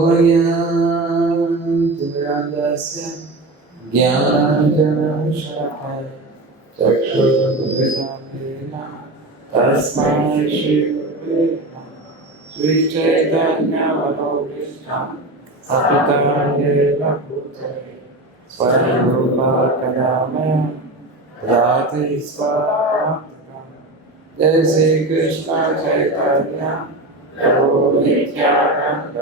ओमज्ञानतिमिरान्धस्य ज्ञानाञ्जनशलाकया चक्षुरुन्मिलितं तस्मै श्रीगुरवे नमः। श्रीचैतन्यमनोभीष्टं स्थापितं भूतले स्वयं रूपा कदा मह्यं ददाति स्वपदान्तिकं। जय श्री कृष्ण चैतन्य प्रभु नित्यानंद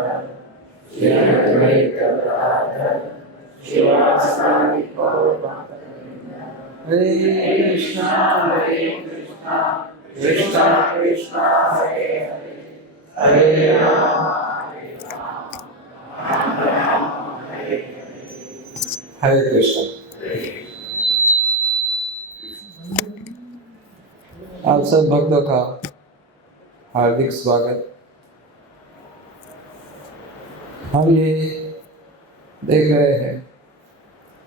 श्री अद्वैत गदाधर श्रीवासादि गौरभक्तवृंद। हरे कृष्णा कृष्णा कृष्णा हरे हरे, हरे राम राम राम हरे हरे। हरे कृष्ण। आप सब भक्तों का हार्दिक स्वागत। हम ये देख रहे हैं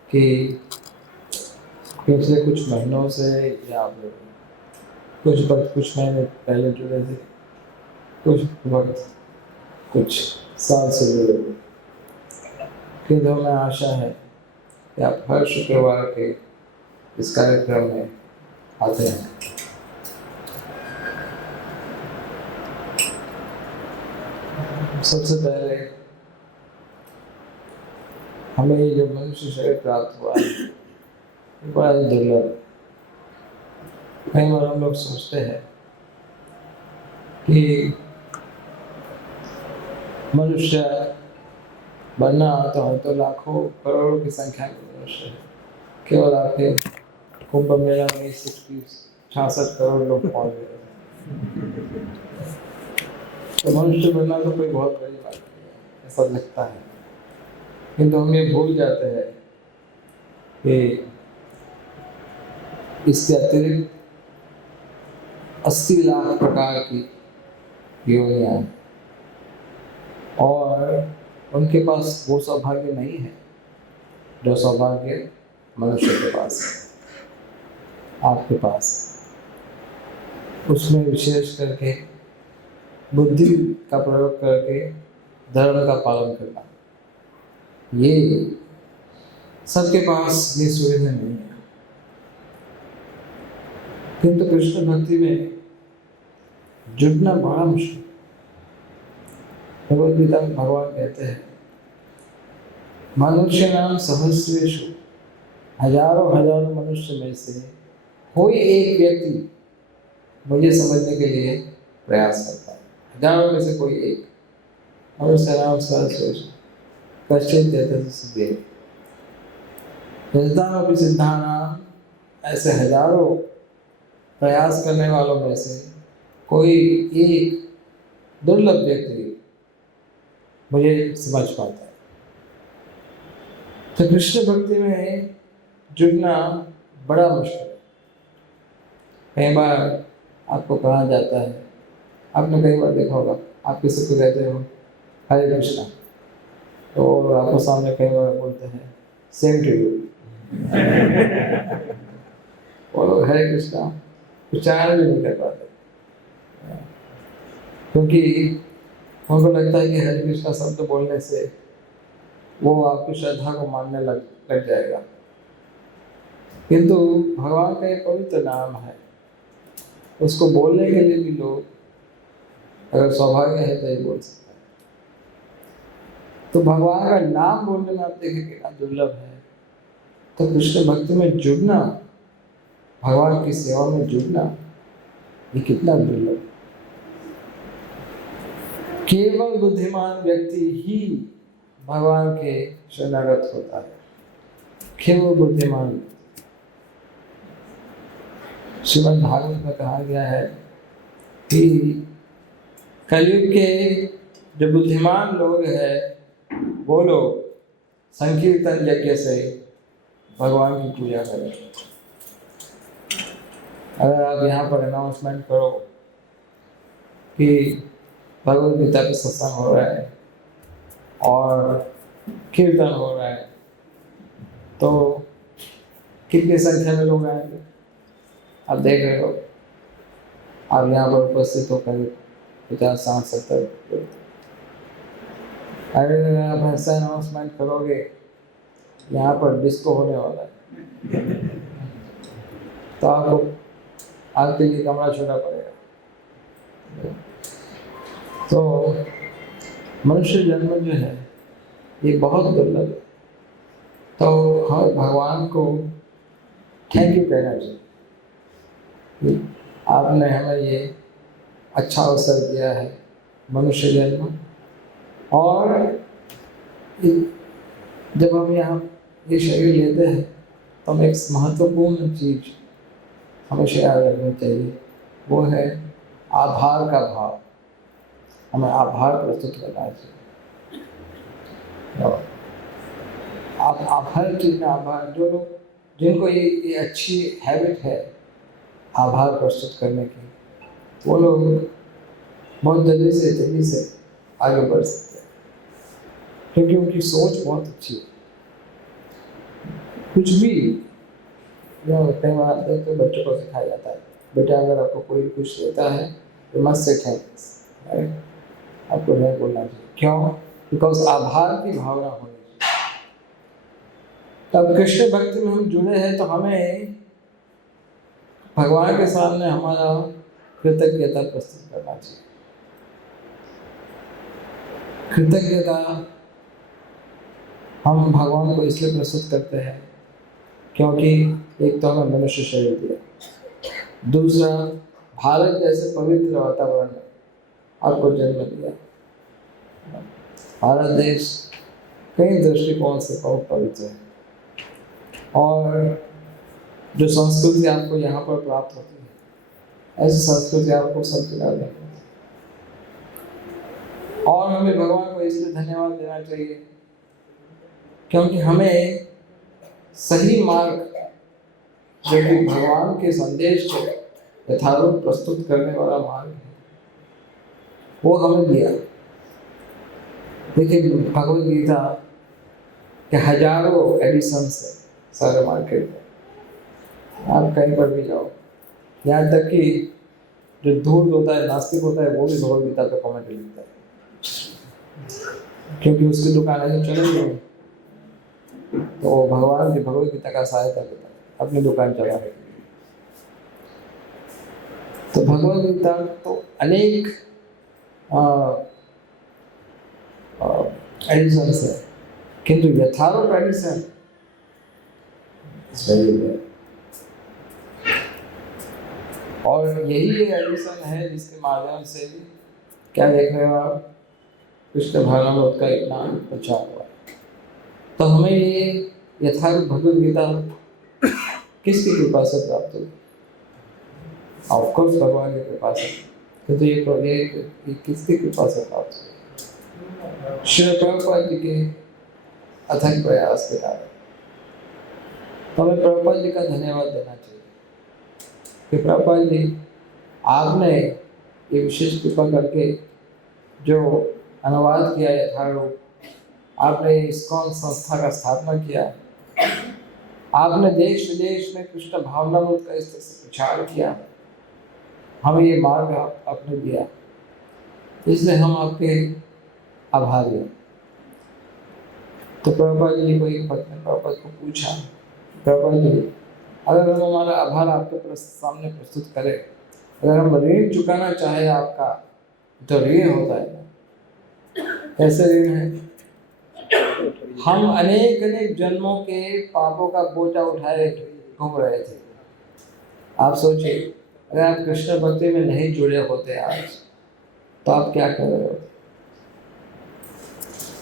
कि पिछले कुछ महीनों से या कुछ महीने पहले जुड़े थे, कुछ वक्त कुछ साल से जुड़े थे, किंतु हमें आशा है कि आप हर शुक्रवार के इस कार्यक्रम में आते हैं। सबसे पहले हमें ये जो मनुष्य शरीर प्राप्त हुआ है बड़ा ही दुर्लभ। कई बार हम लोग सोचते हैं कि मनुष्य बनना तो लाखों करोड़ों की संख्या में मनुष्य है। केवल आपके कुंभ मेला में 66 करोड़ लोग पहुंच गए। तो मनुष्य बनना तो कोई बहुत बड़ी बात नहीं है, ऐसा लगता है। किंतु हम ये भूल जाते हैं कि इसके अतिरिक्त 80 लाख प्रकार की योनियां हैं और उनके पास वो सौभाग्य नहीं है जो सौभाग्य मनुष्य के पास है, आपके पास। उसमें विशेष करके बुद्धि का प्रयोग करके धर्म का पालन करना, ये सबके पास ये सुविधा नहीं है। किंतु कृष्ण भक्ति में जुड़ना बड़ा मुश्किल। भगवद गीता में भगवान कहते हैं, मनुष्य नाम सहस्रेषु, हजारों मनुष्य में से कोई एक व्यक्ति मुझे समझने के लिए प्रयास करता है। हजारों में से कोई एक। मनुष्य नाम सहस्रेषु कश्चित् यतते सिद्धये। यजतामपि सिद्धानां, ऐसे हजारों प्रयास करने वालों में से कोई एक दुर्लभ व्यक्ति मुझे समझ पाता है। तो कृष्ण भक्ति में जुड़ना बड़ा मुश्किल है। कई बार आपको कहा जाता है, आपने कई बार देखा होगा, आप किसी को कहते हो हरे कृष्णा, तो आपको सामने कई बार बोलते हैं सेम टू यू। वो लोग हरे कृष्णा उच्चारण भी नहीं कर पाते, क्योंकि उनको लगता है कि हरे कृष्णा शब्द बोलने से वो आपकी श्रद्धा को मानने लग जाएगा। किंतु भगवान का एक पवित्र नाम है, उसको बोलने के लिए भी लोग, अगर सौभाग्य है तो ये बोल सकते हैं। तो भगवान का नाम बोलने में आप देखें कितना दुर्लभ है। तो कृष्ण भक्ति में जुड़ना, भगवान की सेवा में जुड़ना, ये कितना दुर्लभ। केवल बुद्धिमान व्यक्ति ही भगवान के शरणागत होता है, केवल बुद्धिमान। श्रीमद् भागवत में कहा गया है कि कलयुग के जो बुद्धिमान लोग हैं वो लोग संकीर्तन यज्ञ से भगवान की पूजा करें। अगर आप यहाँ पर अनाउंसमेंट करो कि भगवद गीता पे सत्संग हो रहा है और कीर्तन हो रहा है, तो कितनी संख्या में लोग आएंगे? आप देख रहे हो, आप यहाँ पर उपस्थित हो करीब 50, 60, 70। अगर आप ऐसा अनाउंसमेंट करोगे यहाँ पर डिस्को होने वाला है, तो आपके लिए कमरा छोटा पड़ेगा। तो मनुष्य जन्म जो है ये बहुत दुर्लभ है। तो हम भगवान को थैंक यू कहना चाहिए कि आपने हमें ये अच्छा अवसर दिया है, मनुष्य जन्म। और जब हम यहाँ ये शरीर लेते हैं तो हमें एक महत्वपूर्ण चीज हमेशा याद रखनी चाहिए, वो है आभार का भाव। हमें आभार प्रस्तुत करना चाहिए। आप हर चीज में आभार, जो लोग जिनको ये अच्छी हैबिट है आभार प्रस्तुत करने की, वो लोग बहुत जल्दी से आगे बढ़ सकते हैं, क्योंकि उनकी सोच बहुत अच्छी है। कुछ भी कई बार तो बच्चों को सिखाया जाता है, बेटा अगर आपको कोई कुछ देता है तो मत से थैंक्स, आपको नहीं बोलना चाहिए। क्यों? बिकॉज आभार की भावना होनी चाहिए। तब कृष्ण भक्ति में हम जुड़े हैं तो हमें भगवान के सामने हमारा कृतज्ञता प्रस्तुत करना चाहिए। कृतज्ञता हम भगवान को इसलिए प्रस्तुत करते हैं क्योंकि एक तो हमें मनुष्य शरीर दिया, दूसरा भारत जैसे पवित्र वातावरण में आपको जन्म दिया। भारत देश कई दृष्टिकोण से बहुत पवित्र है, और जो संस्कृति आपको यहाँ पर प्राप्त होती है, ऐसी संस्कृति आपको सब जगह नहीं होती। और हमें भगवान को इसलिए धन्यवाद देना चाहिए क्योंकि हमें सही मार्ग, जो कि भगवान के संदेश को यथारूप प्रस्तुत करने वाला मार्ग है, वो हमें दिया। देखिए भगवद गीता के हजारों एडिशंस है सारे मार्केट में, आप कहीं पर भी जाओ, यहाँ तक कि जो धूर्त होता है, नास्तिक होता है, वो भी भगवद गीता पे कमेंट लिखता है, क्योंकि उसकी दुकान ऐसे चल रही है, तो भगवान की भगवद गीता का सहायता लेता है अपनी दुकान चलाने के लिए। तो भगवद गीता तो अनेक एडिशंस है, किंतु यथारूप एडिशन और यही एडिशन है जिसके माध्यम से क्या देख रहे हो आप, कृष्ण भागवत का इतना प्रचार हुआ। तो हमें ये यथारूप भगवद गीता किसकी कृपा से प्राप्त हुई? ऑफ कोर्स भगवान की कृपा से, किंतु ये किसकी कृपा से प्राप्त हुई? श्री प्रभुपाद जी के अथक प्रयास के कारण। तो हमें प्रभुपाद जी का धन्यवाद देना चाहिए कि प्रभुपाद जी आपने ये विशेष कृपा करके जो अनुवाद किया यथारूप, आपने इस्कॉन संस्था का स्थापना किया, आपने देश विदेश में कृष्ण भावनामृत का इस तरह से प्रचार किया, हमें ये मार्ग आपने दिया, इसलिए हम आपके आभारी हैं। तो प्रभुपाद जी को एक भक्त ने प्रभुपाद को पूछा, प्रभुपाद जी अगर हम हमारा आभार आपके सामने प्रस्तुत करें, अगर हम ऋण चुकाना चाहे आपका, तो ऋण होता है। कैसे ऋण है? हम अनेक अनेक जन्मों के पापों का बोझा उठाए घूम रहे थे। आप सोचिए, अगर आप कृष्ण भक्ति में नहीं जुड़े होते आज, तो आप क्या कर रहे होते?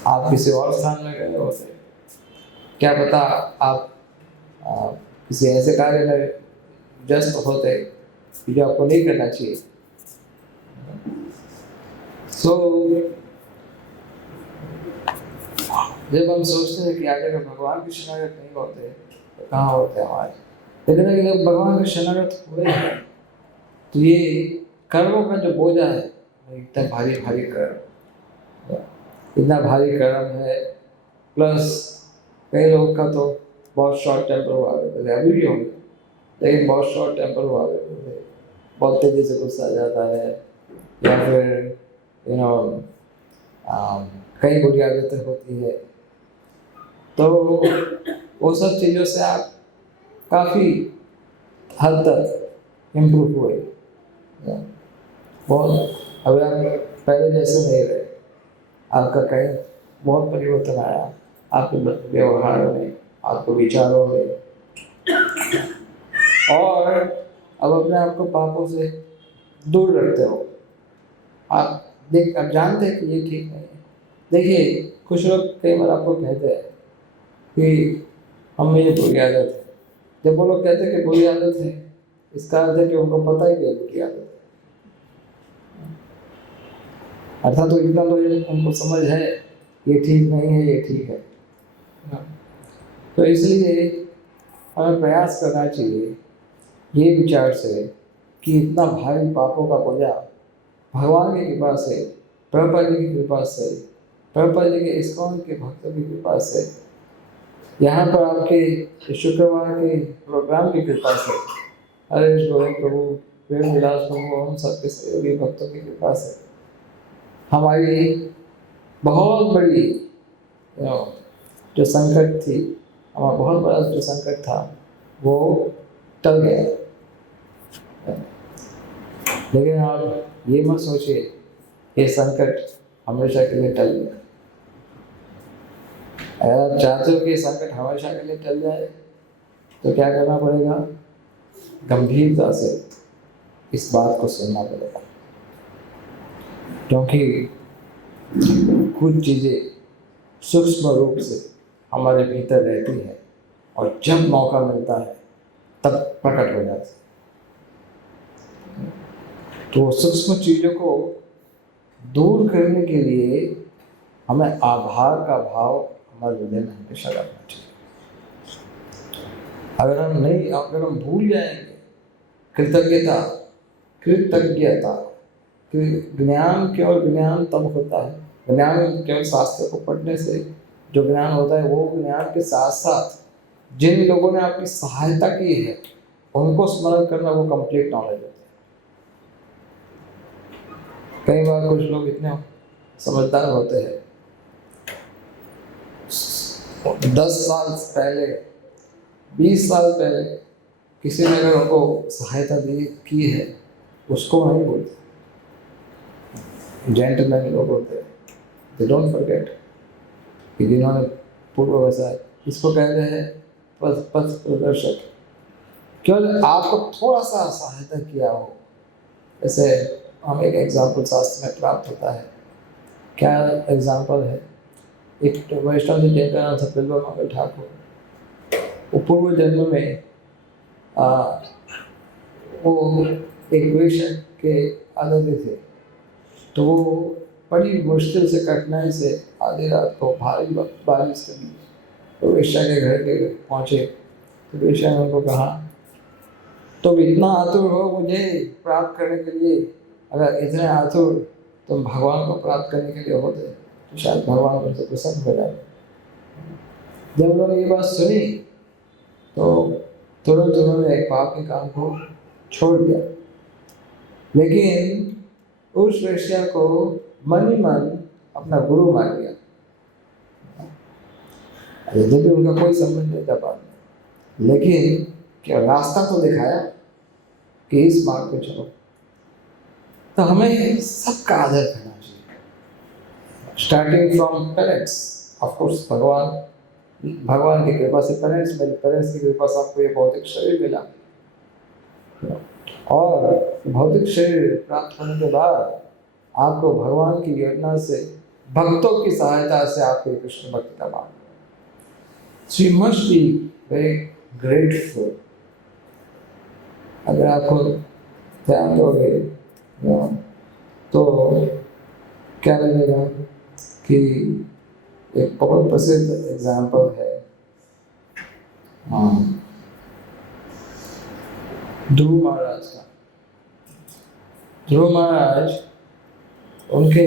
आप किसी और स्थान में गए होते, क्या पता आप किसी ऐसे कार्य में व्यस्त होते जो आपको नहीं करना चाहिए। जब हम सोचते हैं कि आज अगर भगवान की शरणागत नहीं होते तो कहाँ होते हम आज, लेकिन अगर जब भगवान की शरणागत हुए हैं तो ये कर्मों का जो बोझा है, इतना भारी भारी कर्म, इतना भारी कर्म है, प्लस कई लोग का तो बहुत शॉर्ट टेम्पर हुआ करते थे, अभी भी होंगे, लेकिन बहुत शॉर्ट टेम्पर हुआ करते थे, बहुत तेजी से गुस्सा आ जाता है, या फिर कई बुरी आदतें होती है, तो वो सब चीज़ों से आप काफ़ी हद तक इम्प्रूव हुए। बहुत अभी आप पहले जैसे नहीं रहे, आपका कहीं बहुत परिवर्तन आया, आपके व्यवहार में, आपके विचारों में, और अब अपने आप को पापों से दूर रखते हो। आप जानते हैं कि ये ठीक नहीं है। देखिए, कुछ लोग कई बार आपको कहते हैं कि हम में ये बुरी आदत है। जब वो लोग कहते हैं कि बुरी आदत है, इसका अर्थ है कि उनको पता ही है बुरी आदत है। अर्थात तो इतना तो उनको समझ है ये ठीक नहीं है, ये ठीक है। तो इसलिए हमें प्रयास करना चाहिए ये विचार से कि इतना भारी पापों का बोझा भगवान की कृपा से, प्रभुपाद जी की कृपा से, प्रभुपाद जी के इस्कॉन के भक्तों की कृपा से, यहाँ पर आपके शुक्रवार के प्रोग्राम की कृपा से, हरेश गोविंद प्रभु, प्रेम विलास प्रभु, हम सबके सहयोगी भक्तों की कृपा से हमारी बहुत बड़ी जो संकट थी, हमारा बहुत बड़ा जो संकट था वो टल गया। लेकिन आप ये मत सोचिए ये संकट हमेशा के लिए टल गया। अगर आप चाहते हो कि संकट हमेशा के लिए टल जाए तो क्या करना पड़ेगा? गंभीरता से इस बात को सुनना पड़ेगा, क्योंकि कुछ चीज़ें सूक्ष्म रूप से हमारे भीतर रहती है और जब मौका मिलता है तब प्रकट हो जाती है। तो सूक्ष्म चीज़ों को दूर करने के लिए हमें आभार का भाव हमारे हृदय में हमेशा रखना चाहिए। अगर हम भूल जाएंगे कृतज्ञता, ज्ञान केवल ज्ञान तब होता है, ज्ञान केवल शास्त्र को पढ़ने से जो ज्ञान होता है, वो ज्ञान के साथ साथ जिन लोगों ने आपकी सहायता की है उनको स्मरण करना, वो कंप्लीट नॉलेज होता है। कई बार कुछ लोग इतने समझदार होते हैं, 10 साल पहले, 20 साल पहले किसी ने अगर उनको सहायता की है, उसको नहीं बोलते। जेंटलमैन लोग होते हैं, दे डोंट फॉरगेट कि जिन्होंने पूर्ववसाय, इसको कहते हैं पथ प्रदर्शक। केवल आपको थोड़ा सा सहायता किया हो, जैसे हम एक एग्जाम्पल शास्त्र में प्राप्त होता है। क्या एग्जाम्पल है? एक वैष्णव जी जिनका नाम था बिल्वा मंगल ठाकुर, वो पूर्व जन्म में वो एक वैश्य के आदमी थे। तो वो बड़ी मुश्किल से, कठिनाई से आधी रात को भारी बारिश करी, तो वेश्या के घर के पहुँचे। तो वेश्या ने उनको कहा, तुम इतना आतुर हो मुझे प्राप्त करने के लिए, अगर इतने आतुर तुम भगवान को प्राप्त करने के लिए होते तो शायद भगवान उनसे प्रसन्न हो जाए। जब उन्होंने ये बात सुनी तो तुरंत उन्होंने एक पाप के काम को छोड़ दिया। लेकिन उस वेश्या को मन ही मन अपना गुरु मान लिया। यदि भी उनका कोई संबंध नहीं था बाद में, लेकिन क्या रास्ता तो दिखाया कि इस मार्ग पे चलो। तो हमें सबका आदर करना चाहिए, starting from parents. Of course भगवान की कृपा से पेरेंट्स की कृपा से आपको ये भौतिक शरीर मिला, और भौतिक शरीर प्राप्त होने के बाद आपको भगवान की योजना से, भक्तों की सहायता से आपको कृष्ण भक्ति का मार्ग। So you must be very grateful। अगर आपको ध्यान दोगे तो क्या लगेगा कि एक बहुत प्रसिद्ध एग्जाम्पल है ध्रुव महाराज का। ध्रुव महाराज, उनके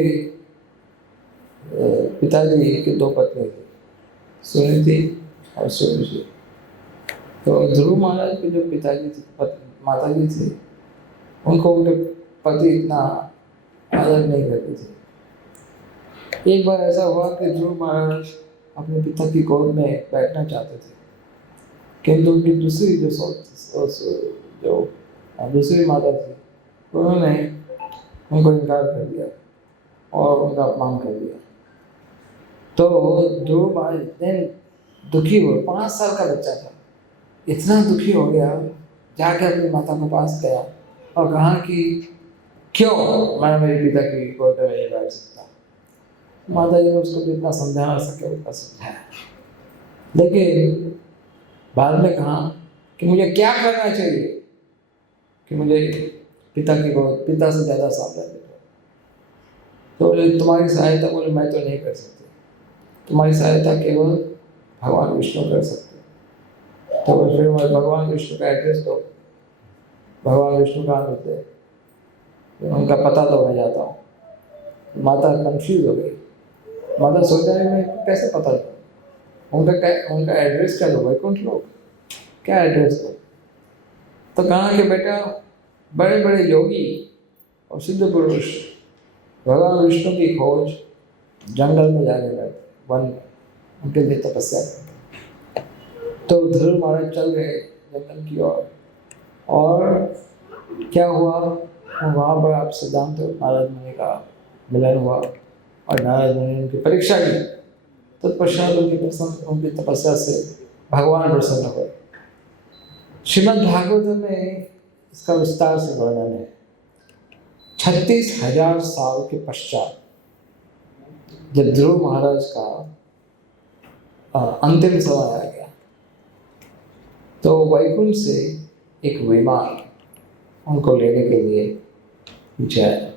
पिताजी की 2 पत्नी थी, सुनीति और सुरुचि। तो ध्रुव महाराज के जो पिताजी थे, माताजी थे, उनको उनके पति इतना आदर नहीं करते थे। एक बार ऐसा हुआ कि ध्रुव महाराज अपने पिता की गोद में बैठना चाहते थे, किंतु उनकी दूसरी जो दूसरी माता थी, उन्होंने उनको इनकार कर दिया और उनका अपमान कर दिया। तो ध्रुव महाराज इतने दुखी हुए, 5 साल का बच्चा था, इतना दुखी हो गया, जाके अपनी माता के पास गया और कहा कि क्यों मैं मेरे पिता की गोद में नहीं बैठ सकता। माता जी ने उसको जितना समझा सके उतना समझाया, लेकिन बाद में कहा कि मुझे क्या करना चाहिए कि मुझे पिता से ज़्यादा सामने दे। तो तुम्हारी सहायता बोले मैं तो नहीं कर सकती, तुम्हारी सहायता केवल भगवान विष्णु कर सकते। तो फिर मैं भगवान विष्णु का एड्रेस दो, भगवान विष्णु कहाँ मिलते हैं, उनका पता तो मैं जाता हूँ। माता कंफ्यूज हो गई, माता सोच रही मैं कैसे पता था, उनका एड्रेस क्या दो, वैकुंठ लोग क्या एड्रेस दो। तो कहा कि बेटा बड़े बड़े योगी और सिद्ध पुरुष भगवान विष्णु की खोज जंगल में जाने लगे, वन में उनके लिए तपस्या करते। तो ध्रुव महाराज चल गए जंगल की ओर, और क्या हुआ, वहाँ पर आप सिद्धांत नारद मुनि का मिलन हुआ और नारद मुनि ने उनकी परीक्षा की। तत्पश्चात उनकी तपस्या से भगवान प्रसन्न हुए। श्रीमद् भागवत में इसका विस्तार से वर्णन है। 36,000 साल के पश्चात जब ध्रुव महाराज का अंतिम समय आ गया, तो वैकुंठ से एक विमान उनको लेने के लिए जाए,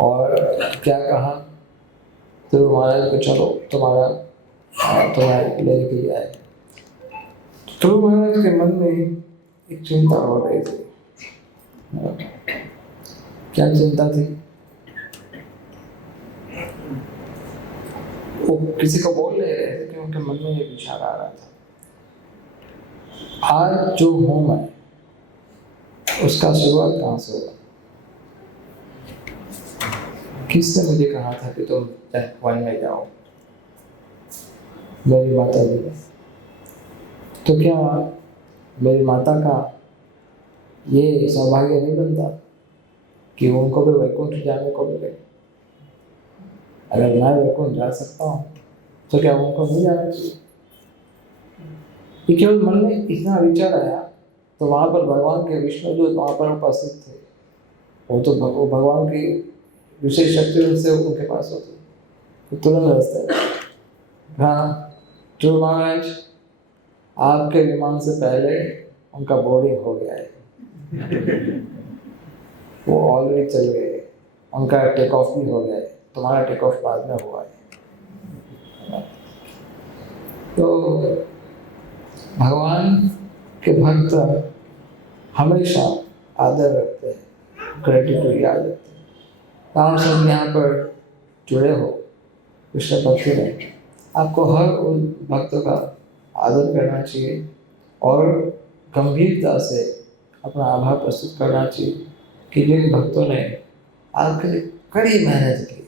और क्या कहा ध्रुव महाराज को, चलो तुम्हारे लेने के लिए आए। ध्रुव महाराज के मन में एक चिंता हो रही थी। क्या चिंता थी? वो किसी को बोल नहीं रहे थे कि उनके मन में ये विचार आ रहा था, आज जो हूं मैं उसका शुरुआत कहाँ से होगा। किसने मुझे कहा था कि तुम वन में जाओ? मेरी माता जी ने। तो क्या मेरी माता का ये सौभाग्य नहीं बनता कि उनको भी वैकुंठ जाने को मिले? अगर मैं वैकुंठ जा सकता हूँ तो क्या उनको नहीं जाना चाहिए? केवल मन में इतना विचार आया, तो वहां पर भगवान के विष्णुदूत वहां पर उपस्थित थे। वो तो भगवान की विशेष शक्ति से उनके पास होती, तो तुरंत रास्ते हाँ ध्रुव महाराज, आपके विमान से पहले उनका बोर्डिंग हो गया है, वो ऑलरेडी चल गए, उनका टेक ऑफ भी हो गया है, तुम्हारा टेक ऑफ बाद में हुआ है। तो भगवान के भक्त हमेशा आदर रखते हैं, ग्रेटिट्यूड याद रखते हैं। आप सब यहाँ पर जुड़े हो कृष्ण भक्ति में, आपको हर उस भक्त का आदर करना चाहिए और गंभीरता से अपना आभार प्रस्तुत करना चाहिए कि जिन भक्तों ने आपके लिए कड़ी मेहनत की।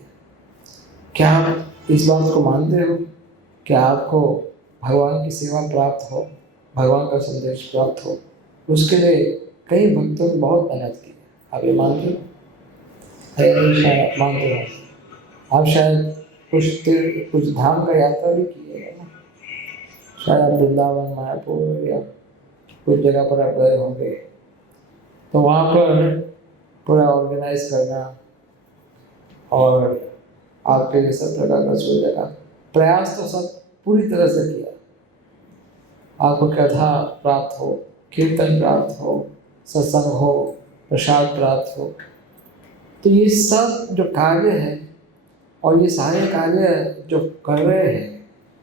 क्या आप इस बात को मानते हो कि आपको भगवान की सेवा प्राप्त हो, भगवान का संदेश प्राप्त हो, उसके लिए कई भक्तों ने बहुत मेहनत की? आप ये मानते हो? शायद मानते हो। आप शायद कुछ धाम का यात्रा भी किए है ना, शायद आप वृंदावन, मायापुर या कुछ जगह पर आप गए होंगे। तो वहाँ पर पूरा ऑर्गेनाइज करना और आपके लिए सब प्रकार का सुविधा का प्रयास तो सब पूरी तरह से किया। आपको कथा प्राप्त हो, कीर्तन प्राप्त हो, सत्संग हो, प्रसाद प्राप्त हो, तो ये सब जो कार्य है और ये सारे कार्य जो कर रहे हैं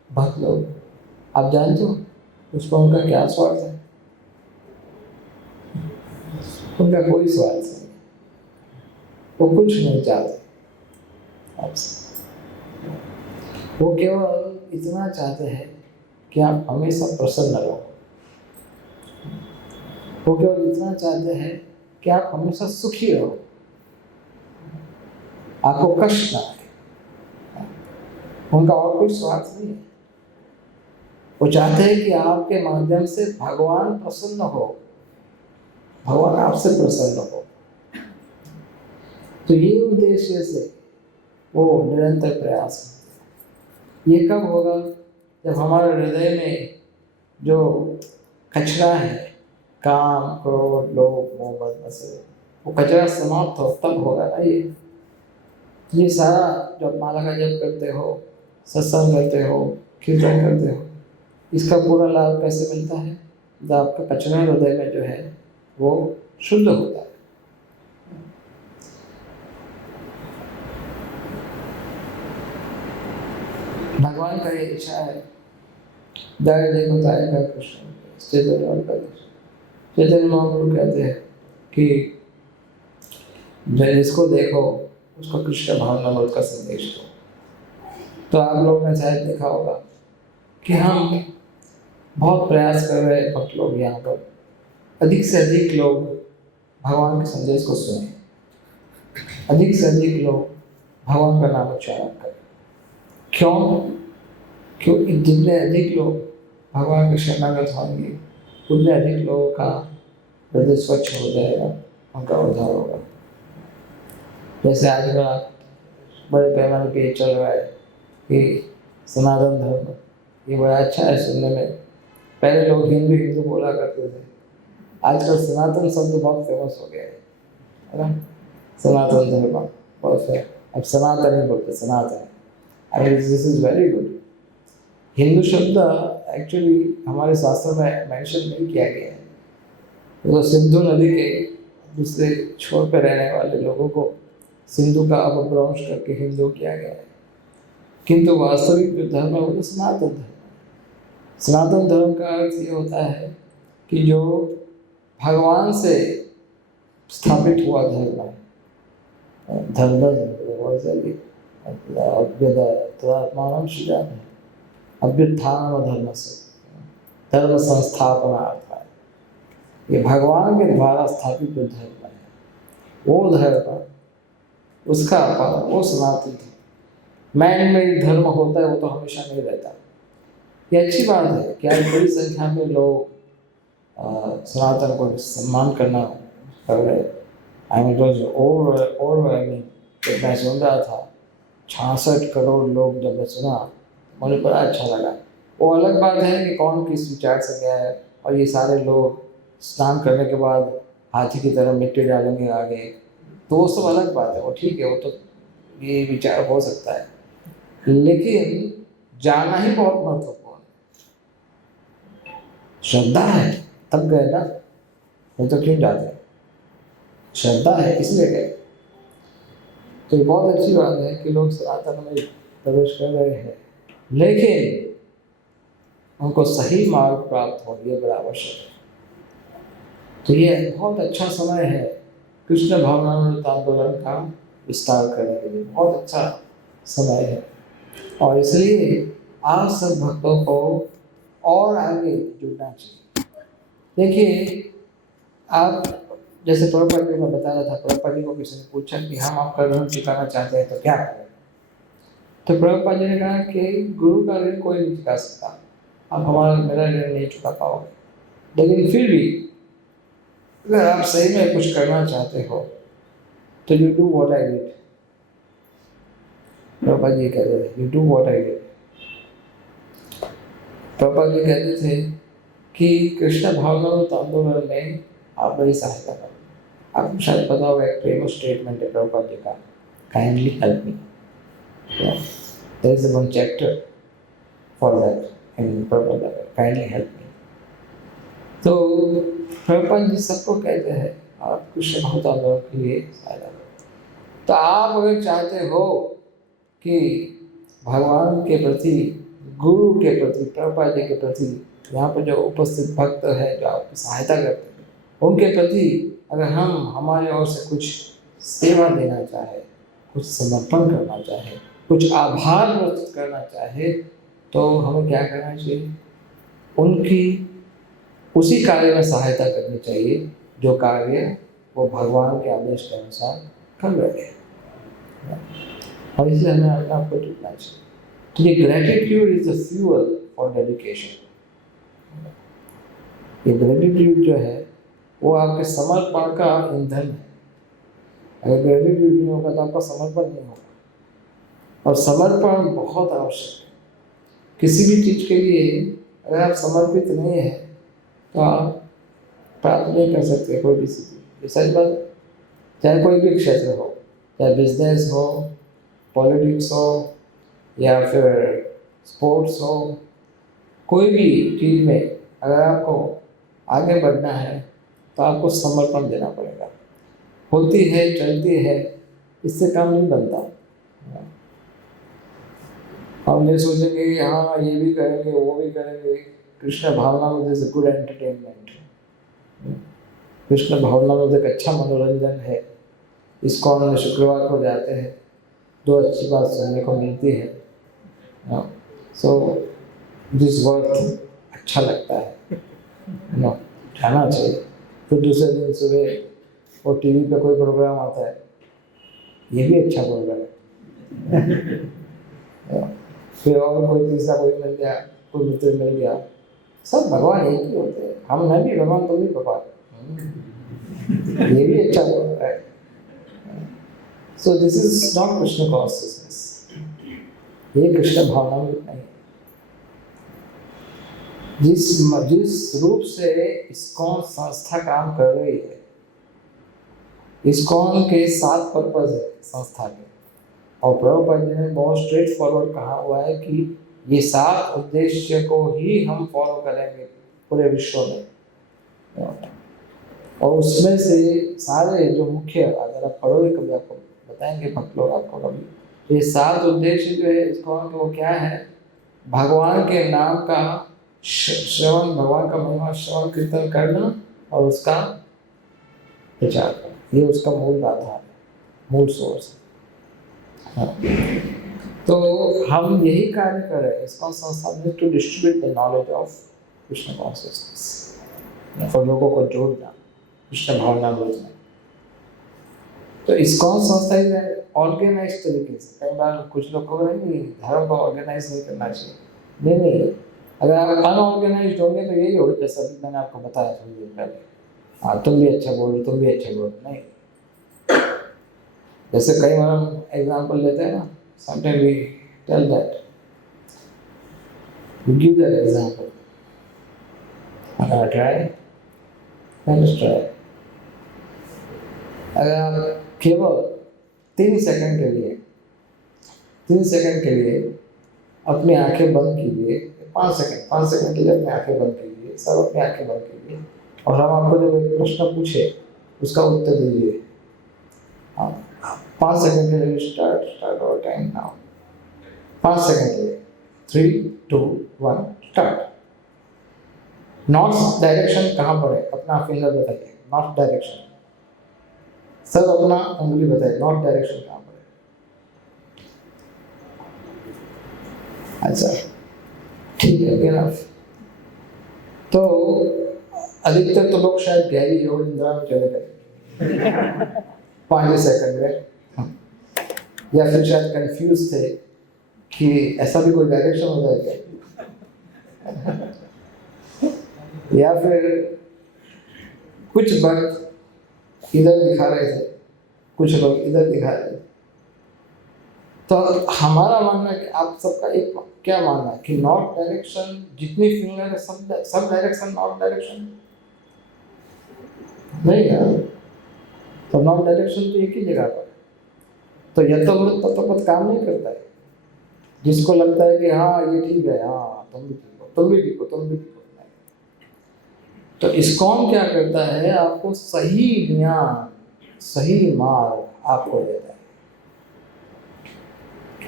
भक्त लोग, आप जानते हो उसको उनका क्या स्वार्थ है? उनका कोई स्वार्थ नहीं, वो कुछ नहीं चाहते आपसे। वो केवल इतना चाहते हैं कि आप हमेशा प्रसन्न रहो। वो केवल इतना चाहते हैं कि आप हमेशा सुखी रहो, आपको कष्ट ना आए। उनका और कोई स्वार्थ नहीं है। वो चाहते हैं कि आपके माध्यम से भगवान प्रसन्न हो, भगवान आपसे प्रसन्न हो। तो ये उद्देश्य से वो निरंतर प्रयास करते हैं। ये कब होगा? जब हमारे हृदय में जो कचरा है, काम, क्रोध, लोभ, मोह, मद, मत्सर, वो कचरा समाप्त हो, तब होगा ना ये सारा। जब माला का जप करते हो, सत्संग करते हो, कीर्तन करते हो, इसका पूरा लाभ कैसे मिलता है? जब आपका कचरा हृदय में जो है वो शुद्ध होता है। भगवान का ये इच्छा है। दाए देखो जाएगा कृष्ण चैतन्य महाप्रभु कहते हैं कि जिसको देखो उसको कृष्ण भावनामृत का संदेश दो। तो आप लोगों ने शायद देखा होगा कि हम बहुत प्रयास कर रहे हैं, भक्त लोग यहाँ पर अधिक से अधिक लोग भगवान के संदेश को सुने, अधिक से अधिक लोग भगवान का नाम उच्चारण करें। क्यों? क्योंकि जितने अधिक लोग भगवान के शरणागत होंगे, उतने अधिक लोगों का हृदय स्वच्छ हो जाएगा, उनका उद्धार होगा। जैसे आजकल बड़े पैमाने पे चल रहा है कि सनातन धर्म, ये बड़ा अच्छा है सुनने में। पहले लोग हिंदू हिंदू बोला करते थे, आजकल सनातन शब्द बहुत फेमस हो गया है ना। सनातन धर्म बहुत है, अब सनातन ही बोलते, Sanatan. I mean this is very good. Hindu शब्द एक्चुअली हमारे शास्त्रों में मेंशन नहीं किया गया है। तो सिंधु नदी के दूसरे छोर पर रहने वाले लोगों को सिंधु का अपभ्रंश करके हिंदू किया गया है, किंतु वास्तविक जो धर्म है वो तो सनातन धर्म है। सनातन धर्म का अर्थ ये होता है कि जो भगवान से स्थापित हुआ धर्म है, धर्म अभ्युत्थान धर्म से धर्म संस्थापनार्थ है। ये भगवान के द्वारा स्थापित जो धर्म है वो धर्म, उसका वो सनातन धर्म। मैन मेड धर्म होता है, वो तो हमेशा नहीं रहता। ये अच्छी बात है कि आज बड़ी संख्या में लोग सनातन को सम्मान करना कर रहे। आई मीन जब मैं सुन रहा था 66 करोड़ लोग, जब मैं सुना मुझे बड़ा अच्छा लगा। वो अलग बात है कि कौन किस विचार से गया है, और ये सारे लोग स्नान करने के बाद हाथी की तरह मिट्टी डालेंगे आगे, तो वो सब अलग बात है, वो ठीक है, वो तो ये विचार हो सकता है। लेकिन जाना ही बहुत महत्वपूर्ण है। श्रद्धा है तब गए ना, नहीं तो क्यों जाते? श्रद्धा है इसलिए गए। तो ये बहुत अच्छी बात है कि लोग सनातन में प्रवेश कर रहे हैं, लेकिन उनको सही मार्ग प्राप्त हो, ये बड़ा आवश्यक है। तो ये बहुत अच्छा समय है कृष्ण भावनामृत आंदोलन का विस्तार करने के लिए, बहुत अच्छा समय है। और इसलिए आप सब भक्तों को और आगे जुड़ना चाहिए। देखिए, आप जैसे प्रभुपाद जी मैं बता रहा था, प्रभुपाद जी को किसी ने पूछा कि हम आपका ऋण चुकाना चाहते हैं तो क्या करें? तो प्रभुपाद जी ने कहा कि गुरु का ऋण कोई नहीं चुका सकता, आप हमारा मेरा ऋण नहीं चुका पाओगे, लेकिन फिर भी अगर आप सही में कुछ करना चाहते हो तो you do what I did. Prabhupada ji कहते थे you do what I did. Prabhupada ji कहते थे कि कृष्ण भावनामृत आंदोलन में आप बड़ी सहायता करो। आपको शायद पता होगा, एक फेमस स्टेटमेंट है प्रभुपाद जी का, kindly help me. There is one chapter for that in Prabhupada, kindly help me. तो प्रभुपाद जी सबको कहते हैं आप कृष्ण भावनामृत आंदोलन के लिए सहायता करो। तो आप अगर चाहते हो कि भगवान के प्रति, गुरु के प्रति, प्रभुपाद जी के प्रति, यहाँ पर जो उपस्थित भक्त है जो आपकी सहायता करते हैं, उनके प्रति अगर हम हमारे ओर से कुछ सेवा देना चाहे, कुछ समर्पण करना चाहे, कुछ आभार व्यक्त करना चाहे, तो हमें क्या करना चाहिए? उनकी उसी कार्य में सहायता करनी चाहिए जो कार्य वो भगवान के आदेश के अनुसार कर रहे हैं, और इसलिए हमें अपने आप को जुटना चाहिए। ये gratitude is the fuel for dedication. ये ग्रेटिट्यूड जो है वो आपके समर्पण का ईंधन है। अगर ग्रेटिट्यूड नहीं होगा तो आपका समर्पण नहीं होगा, और समर्पण बहुत आवश्यक है। किसी भी चीज के लिए अगर आप समर्पित नहीं है तो आप प्राप्त नहीं कर सकते कोई भी स्थिति। ये सच बात है। चाहे कोई भी क्षेत्र हो, चाहे बिजनेस हो, पॉलिटिक्स हो, या फिर स्पोर्ट्स हो, कोई भी चीज में अगर आपको आगे बढ़ना है तो आपको समर्पण देना पड़ेगा। होती है, चलती है, इससे काम नहीं बनता। हम ये सोचेंगे कि हाँ ये भी करेंगे वो भी करेंगे। कृष्ण भावना में जैसे गुड एंटरटेनमेंट, कृष्ण भावना में एक अच्छा मनोरंजन है। इस्कॉन में शुक्रवार को जाते हैं, दो अच्छी बात सुनने को मिलती है। सो दिस वर्थ अच्छा लगता है, नो जाना चाहिए। फिर दूसरे दिन सुबह वो टीवी पे कोई प्रोग्राम आता है, ये भी अच्छा प्रोग्राम है। फिर और कोई तीसरा कोई मिल गया, कोई मित्र मिल गया, सब भगवान एक ही होते हैं। हम मैं भी भगवान, तुम भी भगवान, ये भी अच्छा प्रोग्राम है। So this is not Krishna consciousness, ये कृष्ण भावना में नहीं। जिस रूप से इस्कॉन संस्था काम कर रही है, इस्कॉन के 7 पर्पज है संस्था के, और प्रभुपाद जी ने बहुत स्ट्रेट फॉरवर्ड कहा हुआ है कि ये 7 उद्देश्य को ही हम फॉलो करेंगे पूरे विश्व में। और उसमें से सारे जो मुख्य, अगर आप पढ़ोगे कभी आपको बताएंगे भक्त लोग आपको कभी, ये 7 उद्देश्य जो है इस्कॉन के वो क्या है? भगवान के नाम का श्रवण, भगवान का महिमा श्रवण कीर्तन करना और उसका प्रचार करना, ये उसका मूल आधार है, मूल सोर्स है। तो हम यही कार्य कर रहे हैं इस्कॉन संस्था में, to distribute the knowledge of Krishna consciousness, और लोगों को जोड़ना कृष्ण भावना में। तो इस्कॉन संस्था इज ऑर्गेनाइज तरीके से, कई बार कुछ लोग को नहीं धर्म को ऑर्गेनाइज नहीं करना चाहिए, नहीं। अगर आप अनऑर्गेनाइज होंगे तो यही होगा, जैसा अभी मैंने आपको बताया थोड़ी देर पहले। हाँ तुम भी अच्छा बोल रहे, तुम भी अच्छा बोल रहे, नहीं। जैसे कई बार हम एग्जाम्पल लेते हैं ना, sometime we tell that, we give that example, try, let's try. अगर आप केवल 3 सेकंड के लिए अपनी आंखें बंद कीजिए, 5 सेकंड के लिए अपनी आंखें बंद कीजिए, सब अपनी आंखें बंद कीजिए, और हम आपको जब एक प्रश्न पूछे उसका उत्तर दीजिए। 5 सेकंड के लिए स्टार्ट और टाइम नाउ। 5 सेकंड के लिए 3, 2, 1 स्टार्ट। नॉर्थ डायरेक्शन कहाँ पर है? अपना फिंगर बताइए, नॉर्थ डायरेक्शन। सब अपना उंगली बताइए, नॉर्थ डायरेक्शन कहाँ पर है? अच्छा ठीक है, इनफ। तो अधिकतर तो लोग शायद गहरी योग निद्रा में चले गए 5 सेकंड में, या फिर शायद कंफ्यूज थे कि ऐसा भी कोई डायरेक्शन हो जाएगा, या फिर कुछ वक्त इधर दिखा रहे थे, कुछ लोग इधर दिखा रहे थे। तो हमारा मानना है कि आप सबका एक क्या मानना है कि नॉर्थ डायरेक्शन जितनी फिंगर है सब डायरेक्शन नॉर्थ डायरेक्शन नहीं है। तो नॉर्थ डायरेक्शन तो एक ही जगह पर, तो यह तो काम नहीं करता है। जिसको लगता है कि हाँ ये ठीक है, हाँ तुम भी ठीक हो, तुम भी ठीक हो, तुम भी ठीक हो, तो इस्कॉन क्या करता है? आपको सही ज्ञान, सही मार्ग आपको देता है,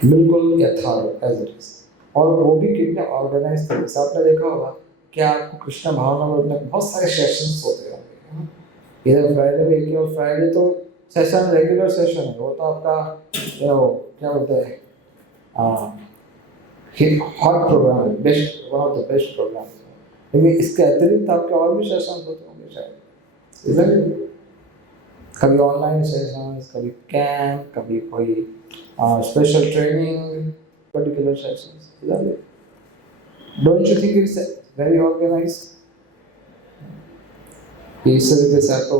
बिल्कुल यथार्थ एज इट इज। और वो भी कितने ऑर्गेनाइज तरीके से। आपने देखा होगा कि आपको कृष्ण भावना में बहुत सारे सेशंस होते होंगे, इधर फ्राइडे में एक, और फ्राइडे तो सेशन रेगुलर सेशन है, वो तो आपका क्या बोलते हैं हॉट प्रोग्राम है, best, one of the best program. लेकिन इसके अतिरिक्त आपके और भी सेशन होते होंगे शायद, इधर कभी ऑनलाइन सेशंस, कभी कैंप, कभी कोई special training, particular sessions. Don't you think it's very organized? कि इस तरीके से आपको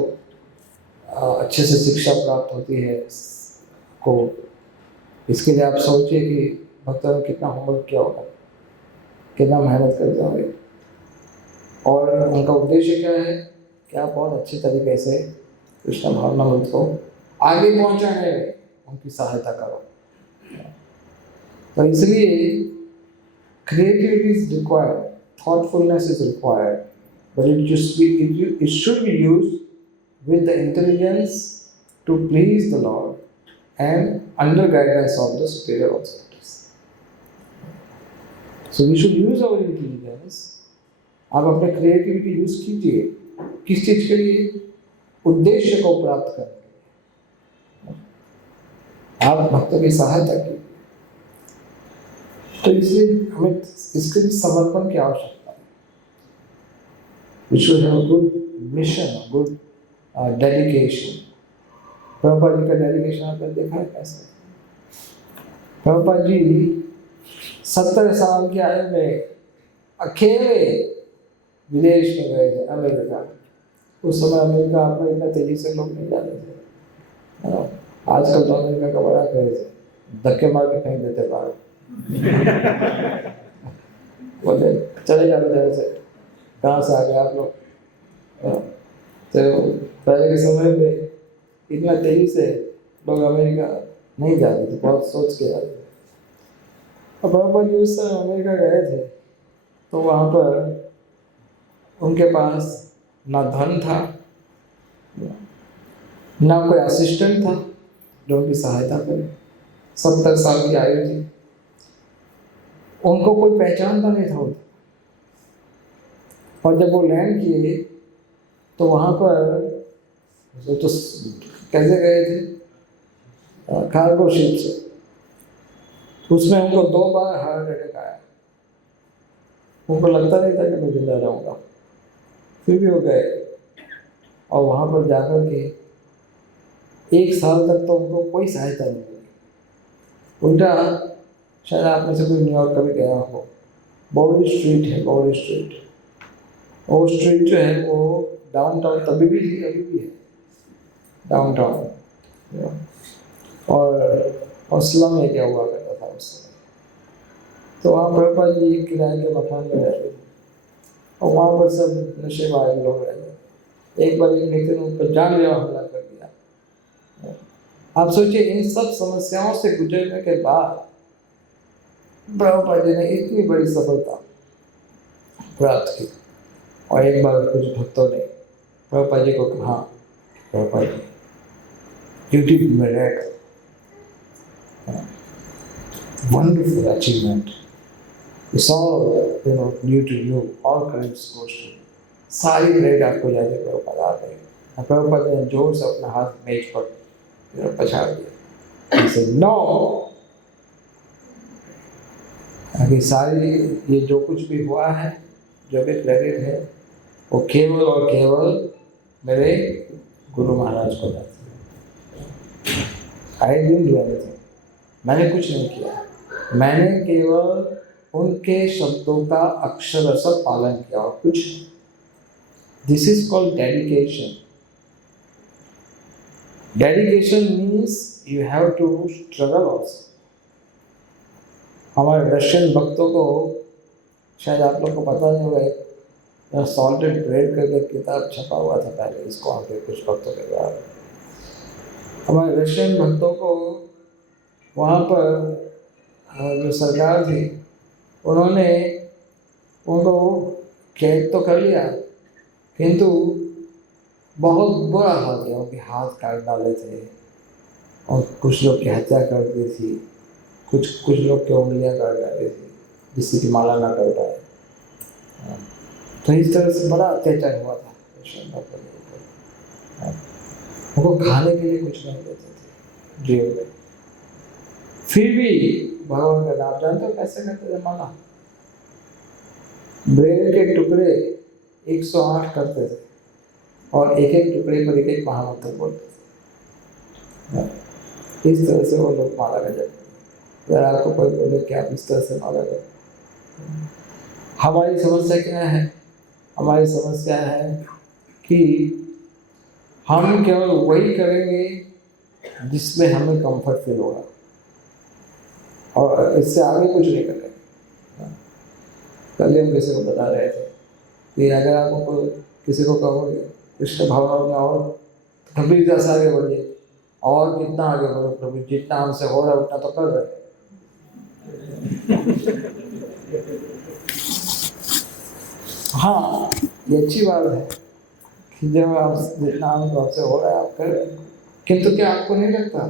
अच्छे से शिक्षा प्राप्त होती है को। इसके लिए आप सोचिए कि भक्तों ने कितना होमवर्क किया होगा, कितना मेहनत करते होंगे, और उनका उद्देश्य क्या है कि आप बहुत अच्छे तरीके से कृष्ण भावनामृत को आगे पहुंचाने में उनकी सहायता करो। तो इसलिए creativity is required, thoughtfulness is required, but it should be used with the intelligence to please the Lord and under guidance of the superior authorities. So we should use our intelligence. आप अपने creativity use कीजिए, किस चीज के लिए? उद्देश्य को प्राप्त करने के लिए। आप भक्तों की सहायता कीजिए। तो इसलिए हमें इसके लिए समर्पण की आवश्यकता है। We should have a good mission, a good dedication. Prabhupada ji का डेडिकेशन आपने देखा है कैसे? प्रभुपाद जी 70 साल की आयु में अकेले विदेश में गए थे, अमेरिका। उस समय अमेरिका आपको इतना तेजी से लोग नहीं जाते थे। आजकल तो अमेरिका का बड़ा क्रेज है, धक्के मार के फेंक देते बाहर। बोले चले जाओ इधर से, कहाँ से आ गए आप लोग? तो पहले के समय में इतना तेजी से लोग अमेरिका नहीं जाते थे, बहुत सोच के जाते थे। अब बाबा जी उस समय अमेरिका गए थे तो वहाँ पर उनके पास ना धन था, ना कोई असिस्टेंट था जो उनकी सहायता करे। 70 साल की आयु थी, उनको कोई पहचानता नहीं था उधर। और जब वो लैंड किए तो वहाँ पर तो कैसे गए थे? कार्गो शिप से। उसमें उनको 2 बार हार्ट अटैक आया। उनको लगता नहीं था कि मैं जिंदा रहूँगा, फिर भी वो गए। और वहाँ पर जाकर के 1 साल तक तो उनको कोई सहायता नहीं मिली। उल्टा, शायद आप में से कोई न्यूयॉर्क कभी गया हो, बॉडी स्ट्रीट है, बॉडी स्ट्रीट। वो स्ट्रीट जो है वो डाउनटाउन तभी भी थी, अभी भी है डाउनटाउन। और स्लम एरिया हुआ करता था उस समय। तो वहाँ प्रभुपाद जी किराए के मकान में रहते थे और वहाँ पर सब नशेबाज लोग रहते। एक बार एक व्यक्ति ने उन पर जानलेवा हमला कर दिया। आप सोचिए, इन सब समस्याओं से गुजरने के बाद प्रभुपाद जी ने इतनी बड़ी सफलता प्राप्त की। और एक बार कुछ भक्तों ने प्रभुपाद जी को कहा, Prabhupada ji, you did miracle, wonderful achievement. It's all due to you. All credits goes to you. सारी क्रेडिट आपको जाके प्रभुपाद आ गई। प्रभुपाद ने जोर से अपना हाथ मेज पर पछाड़ दिया। He said, no, अभी सारी ये जो कुछ भी हुआ है, जो भी क्रेडिट है, वो केवल और केवल मेरे गुरु महाराज को जाता है। I didn't do anything. मैंने कुछ नहीं किया, मैंने केवल उनके शब्दों का अक्षरशः पालन किया और कुछ। This is called dedication. Dedication means you have to struggle also. हमारे रशियन भक्तों को शायद आप लोग को पता नहीं होगा, सॉल्टेड ब्रेड करके किताब छपा हुआ था पहले, इसको आगे कुछ भक्तों के द्वारा। हमारे रशियन भक्तों को वहाँ पर जो सरकार थी, उन्होंने उनको कैद तो कर लिया, किंतु बहुत बुरा हाल किया। उनके हाथ काट डाले थे और कुछ लोग की हत्या कर दी थी, कुछ लोग की उंगलियां काट डाली थी जिससे कि माला ना कर पाए। तो इस तरह से बड़ा अत्याचार हुआ था रशियन भक्तों के ऊपर। उनको खाने के लिए कुछ नहीं देते थे जेल में। फिर भी भगवान का नाम जानते हो कैसे करते थे? माला ब्रेड के टुकड़े 108 करते थे और एक एक टुकड़े पर एक महामंत्र बोलते थे। इस तरह से वो लोग माला का जप। अगर आपको कोई बोले कि आप इस तरह से माला करो, हमारी समस्या क्या है? हमारी समस्या है कि हम केवल वही करेंगे जिसमें हमें कंफर्ट फील होगा, और इससे आगे कुछ नहीं करेंगे। कल हम किसी को बता रहे थे कि अगर आपको किसी को कहोगे कृष्ण भावना में और कभी जैसा आगे बढ़िए, और कितना आगे बढ़ो प्रभु, जितना हमसे हो रहा है उतना तो कर रहे। हाँ, ये अच्छी बात है कि जब आप जितना हमसे हो रहा है आप कर रहे हैं, किंतु क्या आपको नहीं लगता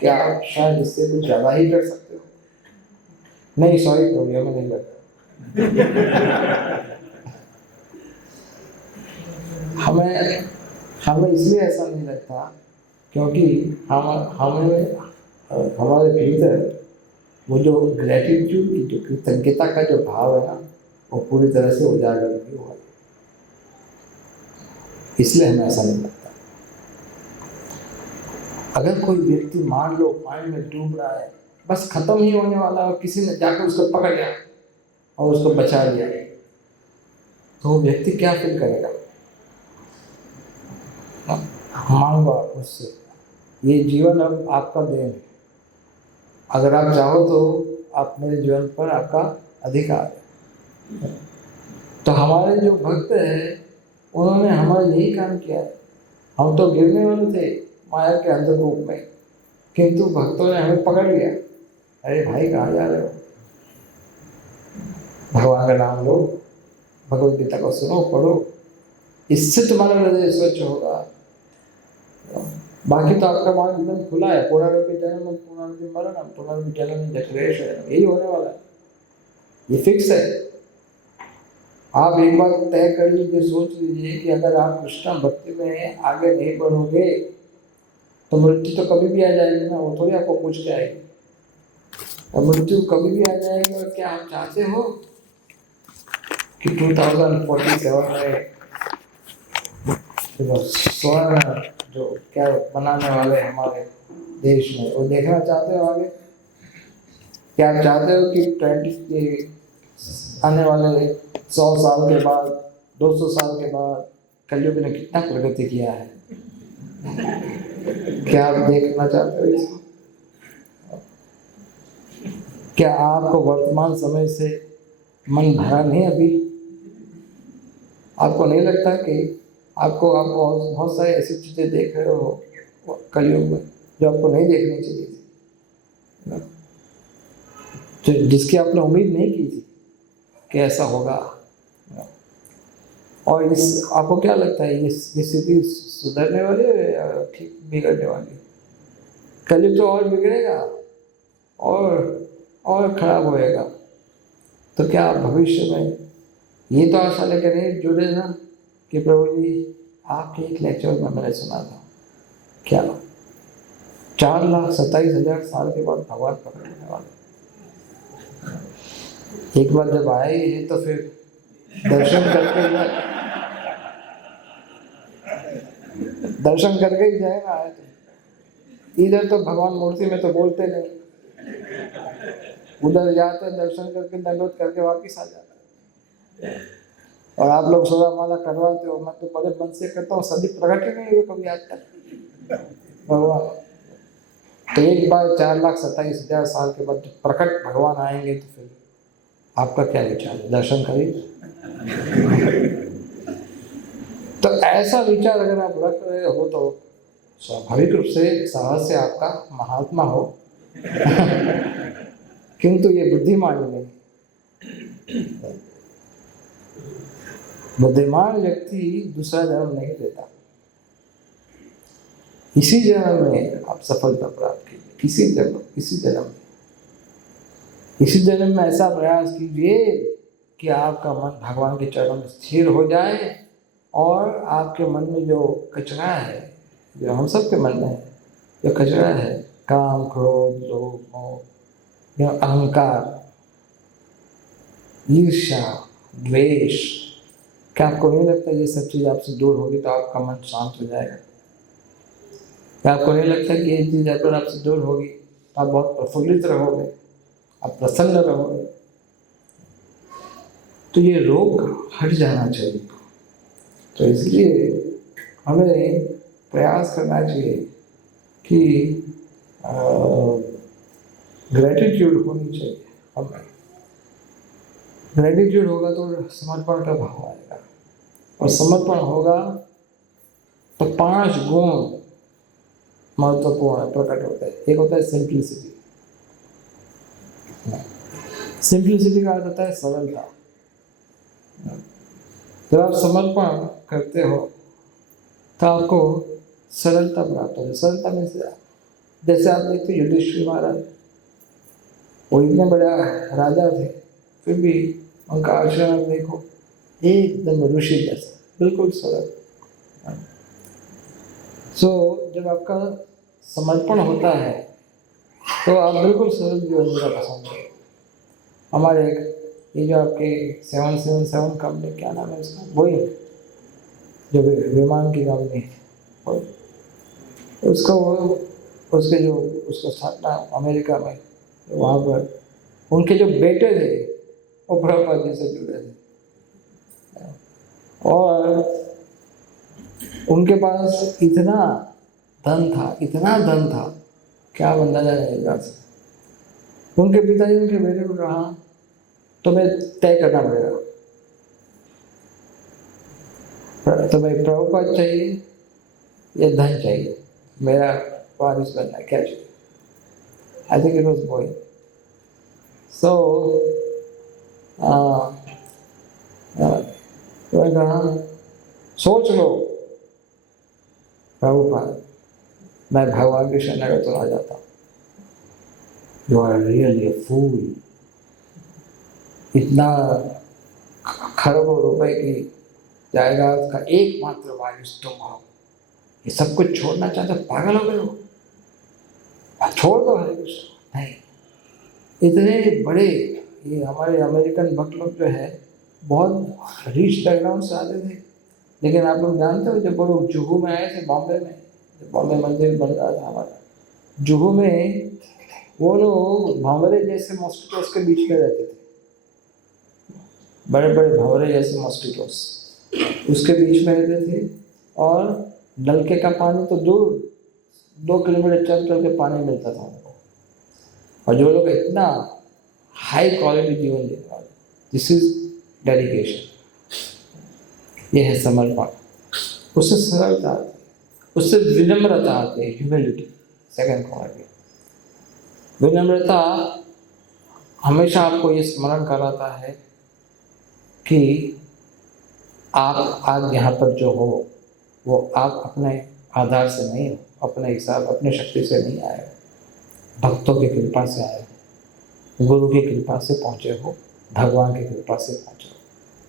कि आप शायद इससे कुछ ज़्यादा ही कर सकते हो? नहीं, सॉरी प्रभु, हमें नहीं लगता। हमें इसलिए ऐसा नहीं लगता क्योंकि हमें हमारे भीतर वो जो ग्रेटिट्यूड की जो कृतज्ञता का जो भाव है ना, वो पूरी तरह से उजागर नहीं हुआ, इसलिए हमें ऐसा नहीं लगता। अगर कोई व्यक्ति मान लो पानी में डूब रहा है, बस खत्म ही होने वाला है, और किसी ने जाकर उसको पकड़ लिया और उसको बचा लिया, तो वो व्यक्ति क्या फील करेगा? मांगो आप उससे, ये जीवन अब आपका देन है, अगर आप चाहो तो आप मेरे जीवन पर आपका अधिकार है। तो हमारे जो भक्त हैं उन्होंने हमारे यही काम किया है। हम तो गिरने वाले थे माया के अंधकूप में, किंतु भक्तों ने हमें पकड़ लिया। अरे भाई, कहाँ जा रहे हो? भगवान का नाम लो, भगवद गीता को सुनो, पढ़ो, इससे तुम्हारा हृदय स्वच्छ होगा। बाकी तो आपका मार्ग एकदम खुला है, पुनरपि जन्म पुनरपि मरणम पुनरपि जननी जठरेश है, यही होने वाला है, ये फिक्स है। आप एक बार तय कर लीजिए, सोच लीजिए कि अगर आप कृष्ण भक्ति में आगे नहीं बढ़ोगे तो मृत्यु तो कभी भी आ जाएगी ना, वो थोड़ी आपको पूछ के आएगी, और मृत्यु कभी भी आ जाएगी। और क्या आप चाहते हो कि 2047 में स्वर्ण जो क्या बनाने वाले हमारे देश में, वो देखना चाहते हो आगे? क्या आप चाहते हो कि आने वाले 100 साल के बाद, 200 साल के बाद कलयुग ने कितना प्रगति किया है? क्या आप देखना चाहते हो इसको? क्या आपको वर्तमान समय से मन भरा नहीं अभी? आपको नहीं लगता कि आप बहुत सारी ऐसी चीजें देख रहे हो कलयुग में जो आपको नहीं देखनी चाहिए थी, जो जिसकी आपने उम्मीद नहीं की थी कि ऐसा होगा? और इस आपको क्या लगता है, ये स्थिति सुधरने वाली है या ठीक बिगड़ने वाली है? कलयुग तो और बिगड़ेगा और खराब होएगा। तो क्या आप भविष्य में ये तो आशा लेकर नहीं जुड़े ना कि प्रभु जी आपके एक लेक्चर में मैंने सुना था, क्या 4,27,000 साल के बाद भगवान प्रकट होने वाले। एक बार जब आए ही तो फिर दर्शन करके ही जाएगा। आए तो इधर तो भगवान मूर्ति में तो बोलते नहीं, उधर जाते दर्शन करके दंडवत करके वापिस आ जाते। और आप लोग सोलह माला करवाते हो, मैं तो बड़े मन से करता हूँ, सभी प्रकट ही नहीं हुए कभी आज तक भगवान। तो एक बार 4,27,000 साल के बाद प्रकट भगवान आएंगे तो फिर आपका क्या विचार है? दर्शन करिए। तो ऐसा विचार अगर आप रख रहे हो तो स्वाभाविक रूप से साहस से आपका महात्मा हो किंतु ये बुद्धिमान नहीं। बुद्धिमान व्यक्ति दूसरा जन्म नहीं लेता, इसी जन्म में आप सफलता प्राप्त कीजिए। इसी जन्म में ऐसा प्रयास कीजिए कि आपका मन भगवान के चरणों में स्थिर हो जाए, और आपके मन में जो कचरा है, जो हम सबके मन में है, जो कचरा है, काम, क्रोध, लोभ, मोह, अहंकार, ईर्ष्या, द्वेष, क्या आपको नहीं लगता ये सब चीज़ आपसे दूर होगी तो आपका मन शांत हो जाएगा? क्या आपको नहीं लगता कि ये चीज़ अगर आपसे दूर होगी तो आप बहुत प्रफुल्लित रहोगे? आप प्रसन्न रहोगे तो ये रोग हट जाना चाहिए। तो इसलिए हमें प्रयास करना चाहिए कि ग्रेटिट्यूड होनी चाहिए हमें। ग्रेटिट्यूड होगा तो समर्पण का भाव आएगा, और समर्पण होगा तो 5 गुण महत्वपूर्ण प्रकट होते हैं। एक होता है सिंप्लिसिटी। सिंप्लिसिटी का अर्थ होता है सरलता। जब आप समर्पण करते हो तो आपको सरलता प्राप्त होती है। सरलता में से जैसे आप देखते हो युधिष्ठिर महाराज, वो इतने बड़ा राजा थे, फिर भी उनका आचरण देखो एकदम ऋषि जैसा, बिल्कुल सरल। जब आपका समर्पण होता है तो आप बिल्कुल सरल जीवन जीना पसंद करें। हमारे ये जो आपके 777 कंपनी, क्या नाम है उसका, वही जो विमान की कंपनी है, उसको उसके जो उसको स्थापना अमेरिका में, वहाँ पर उनके जो बेटे थे वो प्रभुपाद जी से जुड़े थे, और उनके पास इतना धन था क्या अंदाजा नहीं जा सकता। उनके पिताजी उनके बेटे को कहा तुम्हें तय करना पड़ेगा, तुम्हें प्रभुपाद चाहिए या धन चाहिए, मेरा वारिस बनना क्या चाहिए। I think it was boy. So तो कहा सोच लो प्रभुपाद, मैं भगवान की शरणागत हो जाता। यू आर रियली अ फूल। इतना खरबों रुपए की जायदाद का एकमात्र वारिस तुम हो, ये सब कुछ छोड़ना चाहते, पागल हो गए हो, छोड़ दो हरे कृष्ण। नहीं, इतने बड़े ये हमारे अमेरिकन भक्त लोग जो है बहुत रिच बैकग्राउंड से आते थे, लेकिन आप लोग जानते हो जब वो लोग जुहू में आए थे, बॉम्बे में, बॉम्बे मंदिर बन रहा था हमारा, जुहू में वो लोग भंवरे जैसे मॉस्किटोस के बीच में रहते थे, बड़े बड़े भंवरे जैसे मॉस्किटोस उसके बीच में रहते थे, और नलके का पानी तो दूर 2 किलोमीटर चल चल के पानी मिलता था उनको। और जो लोग इतना हाई क्वालिटी जीवन जीने वाले, दिस इज डेडिकेशन, ये है समर्पण। उससे सरलता आती है, उससे विनम्रता आती है, ह्यूमिलिटी, सेकंड क्वालिटी। विनम्रता हमेशा आपको ये स्मरण कराता है कि आप आज यहाँ पर जो हो वो आप अपने आधार से नहीं हो, अपने हिसाब अपने शक्ति से नहीं आए हो, भक्तों की कृपा से आए हो, गुरु की कृपा से पहुँचे हो, भगवान की कृपा से पहुँचे हो।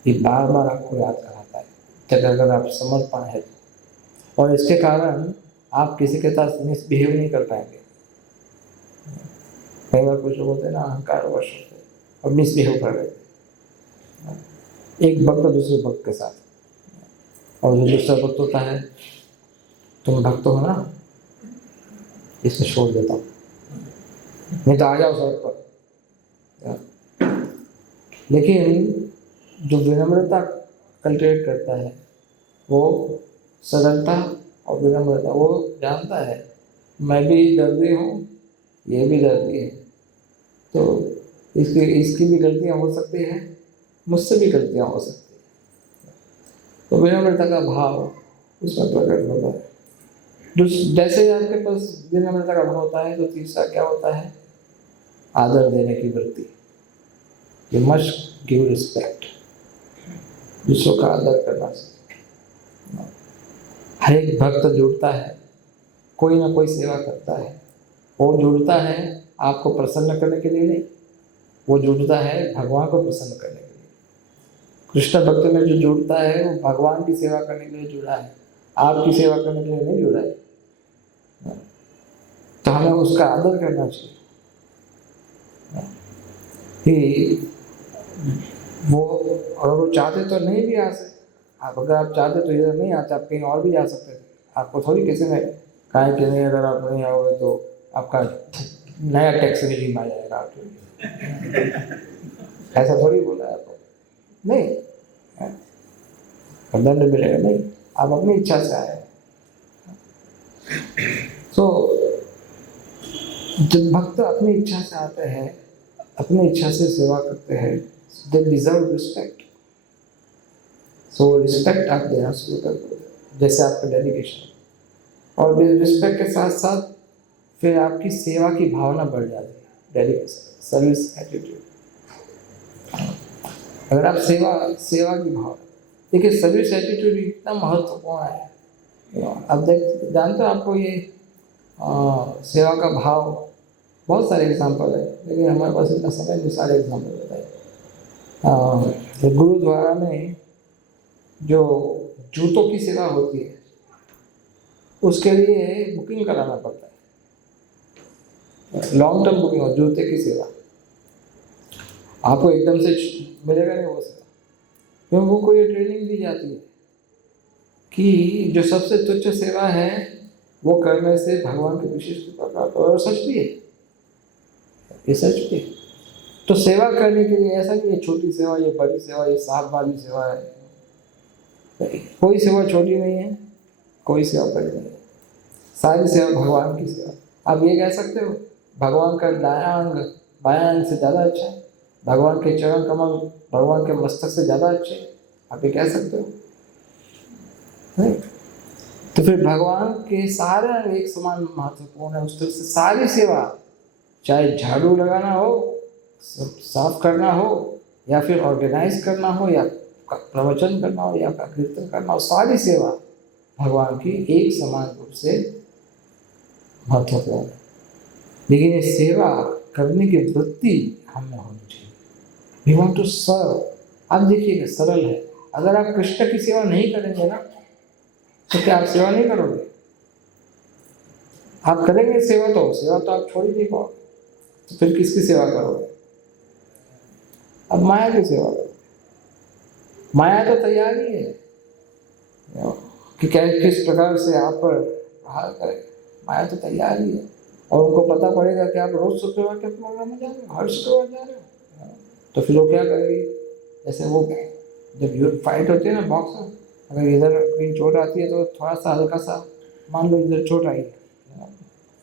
ये बार बार आपको याद कराता है कि अगर आप समर्पण है, और इसके कारण आप किसी के साथ मिसबिहेव नहीं कर पाएंगे। कई बार कुछ लोग होते हैं ना, अहंकार वश होते हैं और मिसबिहेव कर रहे थे एक भक्त दूसरे भक्त के साथ, और जो दूसरा भक्त होता है, तुम भक्त हो ना, इसमें छोड़ देता हूँ, नहीं तो आ जाओ सड़क पर। लेकिन जो विनम्रता कल्टिवेट करता है वो सरलता और विनम्रता, वो जानता है मैं भी दर्दी हूँ, ये भी दर्दी है, तो इसकी भी गलतियाँ हो सकती हैं, मुझसे भी गलतियाँ हो सकती हैं, तो विनम्रता का भाव उसमें प्रकट होता है। जैसे ही आपके पास विनम्रता का भाव होता है तो तीसरा क्या होता है, आदर देने की वृत्ति। यू मस्ट गिव रिस्पेक्ट, दूसरों का आदर करना चाहिए। हर एक भक्त जुड़ता है, कोई ना कोई सेवा करता है, वो जुड़ता है आपको प्रसन्न करने के लिए नहीं, वो जुड़ता है भगवान को प्रसन्न करने के लिए। कृष्ण भक्त में जो जुड़ता है वो भगवान की सेवा करने के लिए जुड़ा है, आपकी सेवा करने के लिए नहीं जुड़ा है। तो हमें उसका आदर करना चाहिए कि वो, और वो चाहते तो नहीं भी आ सकते, आप अगर आप चाहते तो इधर नहीं आते, आप कहीं और भी जा सकते थे, आपको थोड़ी किसी ने कहा कि नहीं अगर आप नहीं आओगे तो आपका नया टैक्स रिजीम आ जाएगा आपके लिए। ऐसा थोड़ी बोला है आपको, नहीं, दंड मिलेगा नहीं, आप अपनी इच्छा से आए। तो जब भक्त अपनी इच्छा से आते हैं, अपनी इच्छा से सेवा करते हैं, they deserve respect. So respect आप देना शुरू कर दो, जैसे आपका डेडिकेशन, और रिस्पेक्ट के साथ साथ फिर आपकी सेवा की भावना बढ़ जाती है, डेडिकेशन, सर्विस एटीट्यूड। अगर आप सेवा की भावना, देखिए सर्विस एटीट्यूड इतना महत्वपूर्ण है। अब जानते हो आपको ये सेवा का भाव, बहुत सारे एग्जाम्पल है, लेकिन हमारे पास इतना समय नहीं सारे एग्जाम्पल बताए। तो गुरुद्वारा में जो जूतों की सेवा होती है, उसके लिए बुकिंग कराना पड़ता है, लॉन्ग टर्म बुकिंग हो, जूते की सेवा आपको एकदम से मिलेगा नहीं वो सेवा, क्योंकि वो कोई ट्रेनिंग दी जाती है कि जो सबसे तुच्छ सेवा है वो करने से भगवान की विशेष कृपा प्राप्त हो, और सच भी है, ये सच भी है। तो सेवा करने के लिए ऐसा नहीं है छोटी सेवा, ये बड़ी सेवा, ये साफ वाली सेवा है, कोई सेवा छोटी नहीं है, कोई सेवा बड़ी नहीं है, सारी सेवा भगवान की सेवा। आप ये कह सकते हो भगवान का दायां अंग बायां अंग से ज़्यादा अच्छा है, भगवान के चरण कमल भगवान के मस्तक से ज़्यादा अच्छे, आप ये कह सकते हो नहीं? तो फिर भगवान के सारे अंग एक समान महत्वपूर्ण है, उस तरह से सारी सेवा, चाहे झाड़ू लगाना हो, साफ करना हो, या फिर ऑर्गेनाइज करना हो, या प्रवचन करना हो, या कीर्तन करना हो, सारी सेवा भगवान की एक समान रूप से महत्वपूर्ण है। लेकिन ये सेवा करने की वृत्ति हमें होनी चाहिए। We want to serve. आप देखिएगा सरल है, अगर आप कृष्ण की सेवा नहीं करेंगे ना, तो क्या आप सेवा नहीं करोगे? आप करेंगे सेवा तो आप छोड़ ही नहीं पाओगे, तो फिर किसकी सेवा करोगे? अब माया की सेवा करोगे। माया तो तैयार ही है कि किस प्रकार से आप पर प्रहार करें, माया तो तैयार ही है, और उनको पता पड़ेगा कि आप रोज शुक्रवार के प्रोग्राम में जा रहे हो, हर शुक्रवार जा रहे हो, तो फिर वो क्या करेगी? जैसे वो जब फाइट होती है ना बॉक्सर, अगर इधर कहीं चोट आती है तो थोड़ा सा हल्का सा, मान लो इधर चोट आई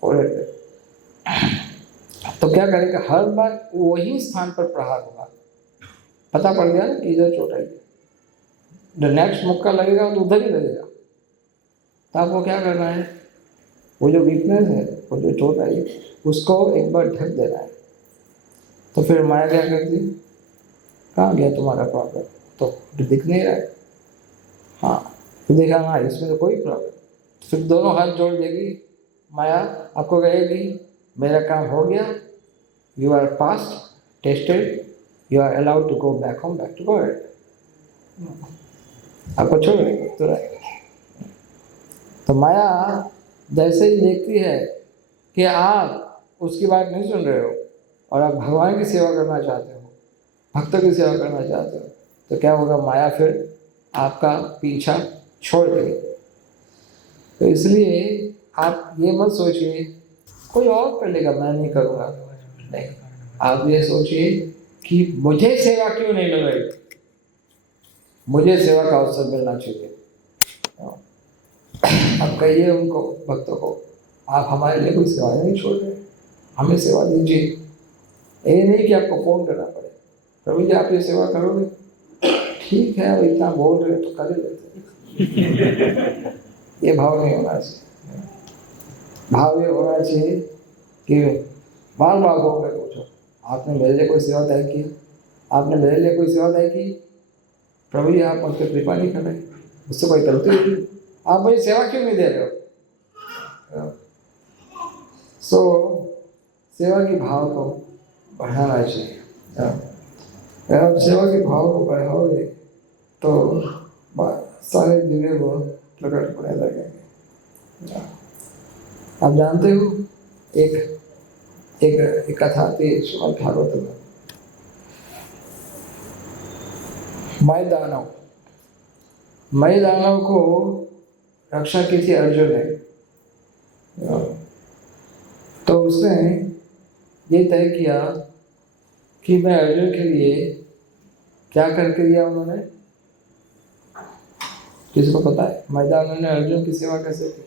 फोरहेड पे, तो क्या करेगा? हर बार वही स्थान पर प्रहार होगा, पता पड़ गया ना कि इधर चोट आई, जो नेक्स्ट मौका लगेगा तो उधर ही लगेगा। तो आपको क्या करना है? वो जो वीकनेस है, वो जो चोट आई, उसको एक बार ढक देना है। तो फिर माया क्या करती? कहाँ गया तुम्हारा प्रॉब्लम? तो दिख नहीं रहा है, हाँ तो देखा हाँ इसमें तो कोई प्रॉब्लम, फिर दोनों हाथ जोड़ देगी माया, आपको कहेगी मेरा काम हो गया, you are past tested, you are allowed to go back home, back to God, आपको छोड़ देगी तुरंत। तो माया जैसे ही देखती है कि आप उसकी बात नहीं सुन रहे हो और आप भगवान की सेवा करना चाहते हो, भक्तों की सेवा करना चाहते हो, तो क्या होगा? माया फिर आपका पीछा छोड़ देगी। तो इसलिए आप ये मत सोचिए कोई और कर लेगा, मैं नहीं करूँगा, नहीं, आप ये सोचिए कि मुझे सेवा क्यों नहीं मिल रही, मुझे सेवा का अवसर मिलना चाहिए। अब कहिए उनको, भक्तों को, आप हमारे लिए कोई सेवा नहीं छोड़ रहे, हमें सेवा दीजिए। ये नहीं कि आपको फोन करना पड़े, प्रभु जी आप ये सेवा करोगे? ठीक है, अब इतना बोल रहे तो कर ही लेते। ये भाव नहीं होना चाहिए। भाव ये होना चाहिए कि बार बार होकर पूछो, आपने मेरे लिए कोई सेवा तय की? आपने मेरे लिए कोई सेवा तय की? प्रभु जी आप मुझ पर कृपा नहीं कर रहे, मुझसे कोई गलती हुई, आप मुझे सेवा क्यों नहीं दे रहे हो? सो सेवा की भाव को बढ़ाना चाहिए। अगर आप सेवा के भाव को बढ़ाओगे तो सारे दिव्य गुण प्रकट होने लगेंगे। आप जानते हो एक एक एक कथा आती है श्रीमद् भागवत में, मय दानव को रक्षा की थी अर्जुन ने। तो उसने ये तय किया कि मैं अर्जुन के लिए क्या करके दिया उन्होंने? किसको पता है? मैदान उन्होंने अर्जुन की सेवा कैसे की?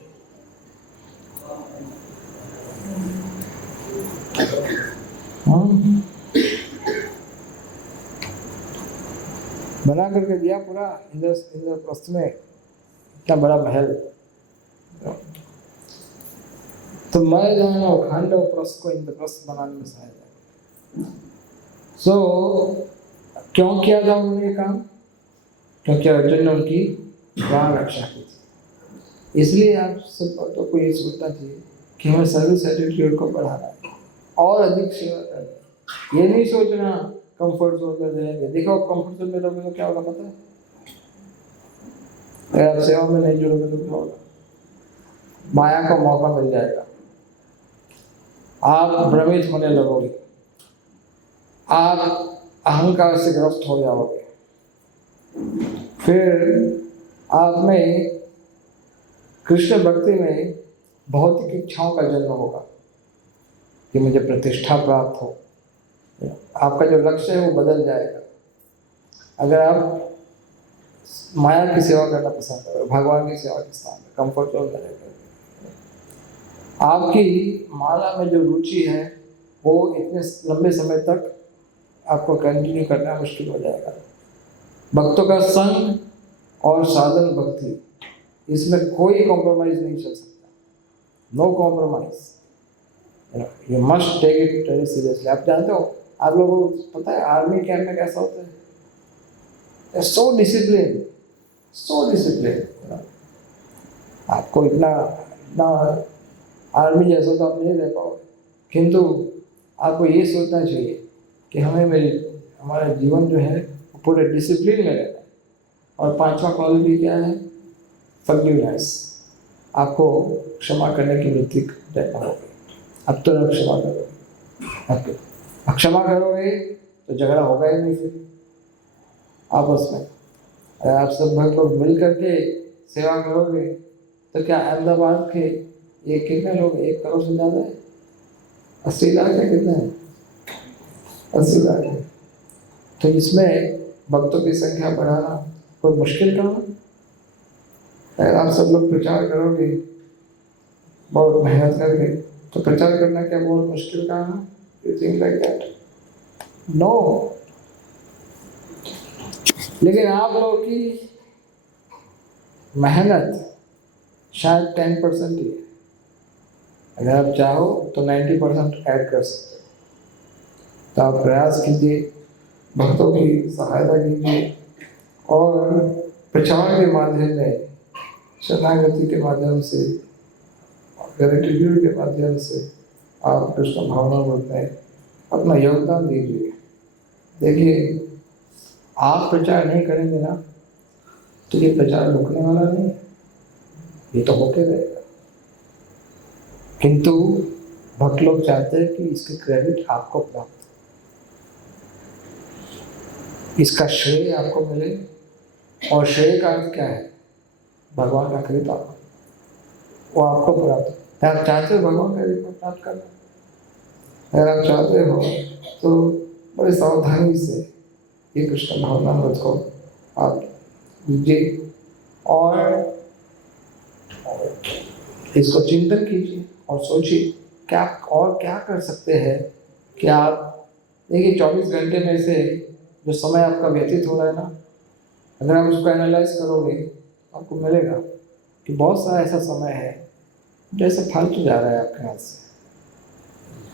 बना करके दिया पूरा इंद्रप्रस्थ में, इतना बड़ा महल। तो मैं जो है ना खांडव प्रस्थ को इंद्रप्रस्थ बनाने में सहायता। क्यों किया था उन्होंने काम? क्योंकि अर्जुन ने उनकी प्राण रक्षा की थी। इसलिए आप सब बातों को ये सोचना चाहिए कि हमें सर्विस एटीट्यूड को बढ़ाना है और अधिक सेवा करनी। ये नहीं सोचना कंफर्ट जोन में रहेंगे। देखो कंफर्ट जोन में रहोगे तो क्या होगा पता है? अगर आप सेवा में नहीं जुड़ोगे तो क्या होगा? माया का मौका मिल जाएगा, आप भ्रमित होने लगोगे, आप अहंकार से ग्रस्त हो जाओगे, फिर आप में कृष्ण भक्ति में भौतिक इच्छाओं का जन्म होगा कि मुझे प्रतिष्ठा प्राप्त हो। आपका जो लक्ष्य है वो बदल जाएगा। अगर आप माया की सेवा करना पसंद करो, भगवान की सेवा के स्थान में कंफर्ट जोन में रहकर आपकी माला में जो रुचि है वो इतने लंबे समय तक आपको कंटिन्यू करना मुश्किल हो जाएगा। भक्तों का संग और साधन भक्ति, इसमें कोई कॉम्प्रोमाइज नहीं चल सकता। No compromise. You must take it very seriously. आप जानते हो, आप लोगों को पता है आर्मी कैंप में कैसा होता है? So discipline, so discipline. आपको इतना आर्मी जैसा तो आप नहीं रह पाओगे, किंतु आपको ये सोचना चाहिए कि हमारा जीवन जो है पूरे डिसिप्लिन में रहना है। और 5वां क्वालिटी क्या है? फॉरगिवनेस। आपको क्षमा करने की वृत्ति रहना होगी। अब तो आप क्षमा करोगे, क्षमा करोगे तो झगड़ा होगा ही नहीं फिर आपस में। अगर आप सब भक्त लोग मिल करके सेवा करोगे तो क्या अहमदाबाद के ये कितने लोग? 1 करोड़ से ज़्यादा है, 80 लाख है। कितना है? 80 लाख है। तो इसमें भक्तों की संख्या बढ़ाना कोई मुश्किल काम है? अगर आप सब लोग प्रचार करोगे बहुत मेहनत करके, तो प्रचार करना क्या बहुत मुश्किल काम है? You think like that? No. लेकिन आप लोगों की मेहनत शायद 10% ही है। अगर आप चाहो तो 90% ऐड कर सकते हो। तो आप प्रयास कीजिए, भक्तों की सहायता कीजिए और प्रचार के माध्यम में, शरणागति के माध्यम से, ग्रेटिट्यूड के माध्यम से आप कृष्ण भावना में अपना योगदान दीजिए। देखिए, आप प्रचार नहीं करेंगे ना तो ये प्रचार रुकने वाला नहीं, ये तो होके रहेगा। किंतु भक्त लोग चाहते हैं कि इसके क्रेडिट आपको प्राप्त, इसका श्रेय आपको मिले। और श्रेय का अर्थ क्या है? भगवान का कृपा, वो आपको प्राप्त। आप चाहते हो भगवान का कृपा प्राप्त करना? अगर आप चाहते हो तो बड़े सावधानी से ये कृष्ण भावनामृत को आप लीजिए और इसको चिंतन कीजिए और सोचिए क्या और क्या कर सकते हैं कि आप देखिए 24 घंटे में से जो समय आपका व्यतीत हो रहा है ना, अगर आप उसको एनालाइज करोगे आपको मिलेगा कि बहुत सारा ऐसा समय है जैसे फालतू जा रहा है आपके हाथ से।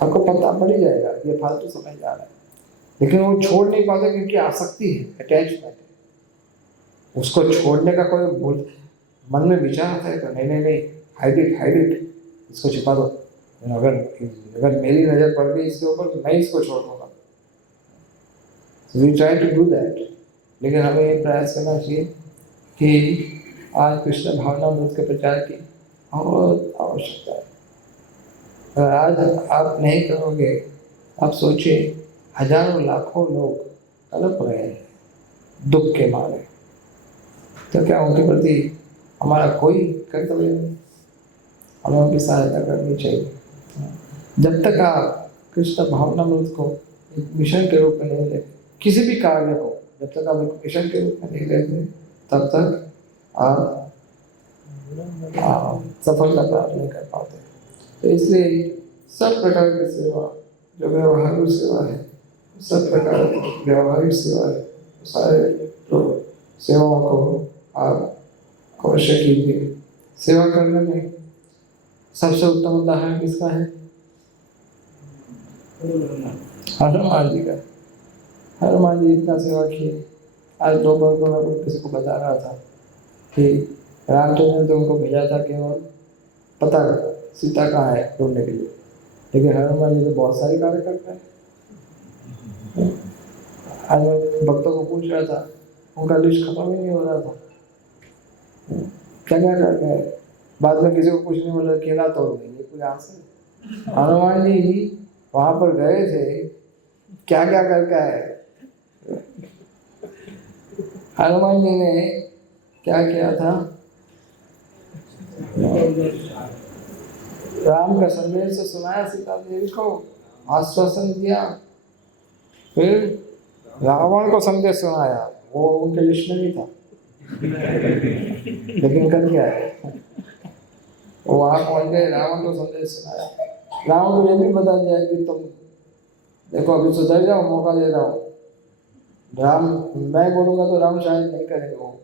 आपको पता पड़ ही जाएगा ये फालतू समय जा रहा है, लेकिन वो छोड़ नहीं पाते क्योंकि आसक्ति है, अटैचमेंट है। उसको छोड़ने का कोई मन में विचार आता है तो नहीं, हाइड इट, इसको छिपा दो। अगर मेरी नज़र पड़ गई इसके ऊपर तो मैं इसको छोड़ दूंगा। We try to do that. लेकिन हमें ये प्रयास करना चाहिए कि आज कृष्ण भावनामृत के प्रचार की बहुत आवश्यकता है। अगर आज आप नहीं करोगे, आप सोचिए हजारों लाखों लोग तड़प रहे हैं दुख के मारे, तो क्या उनके प्रति हमारा कोई कर्तव्य नहीं? हमें उनकी सहायता करनी चाहिए। जब तक आप कृष्ण भावनामृत को एक मिशन के रूप में नहीं लेते। किसी भी कार्य को जब तक आप एक मिशन के रूप में नहीं लेते तब तक आप सफलता प्राप्त नहीं कर पाते। तो इसलिए सब प्रकार की सेवा, जो व्यवहारिक सेवा है, सब प्रकार की व्यवहारिक सेवा है, सारे तो सेवाओं को आप अवश्य कीजिए। सेवा करने में सबसे उत्तम उदाहरण किसका है? हनुमान जी का। हनुमान जी इतना सेवा किए। आज दोपहर को मैं किसी को बता रहा था कि रामचंद्र ने तो उनको भेजा था केवल पता सीता कहाँ है ढूंढने के लिए, लेकिन हनुमान जी तो बहुत सारे कार्य करते हैं। आज मैं भक्तों को पूछ रहा था, उनका लिस्ट खत्म ही नहीं हो रहा था, क्या क्या करते हैं। बाद में किसी को पूछने वाला केला तोड़ देंगे, कोई आंसर। हनुमान जी वहां पर गए थे, क्या क्या करके आए। हनुमान जी ने क्या किया था? राम का संदेश सुनाया सीता देवी को, आश्वासन दिया, फिर रावण को संदेश सुनाया। वो उनके लिस्ट में नहीं था, लेकिन कर क्या है, वो वहां पहुंच गए, रावण को संदेश सुनाया। रावण को ये भी बता दिया कि तुम देखो अभी सुधर जाओ, मौका दे रहा हूँ। राम, मैं बोलूंगा तो राम शायद नहीं करेंगे, वो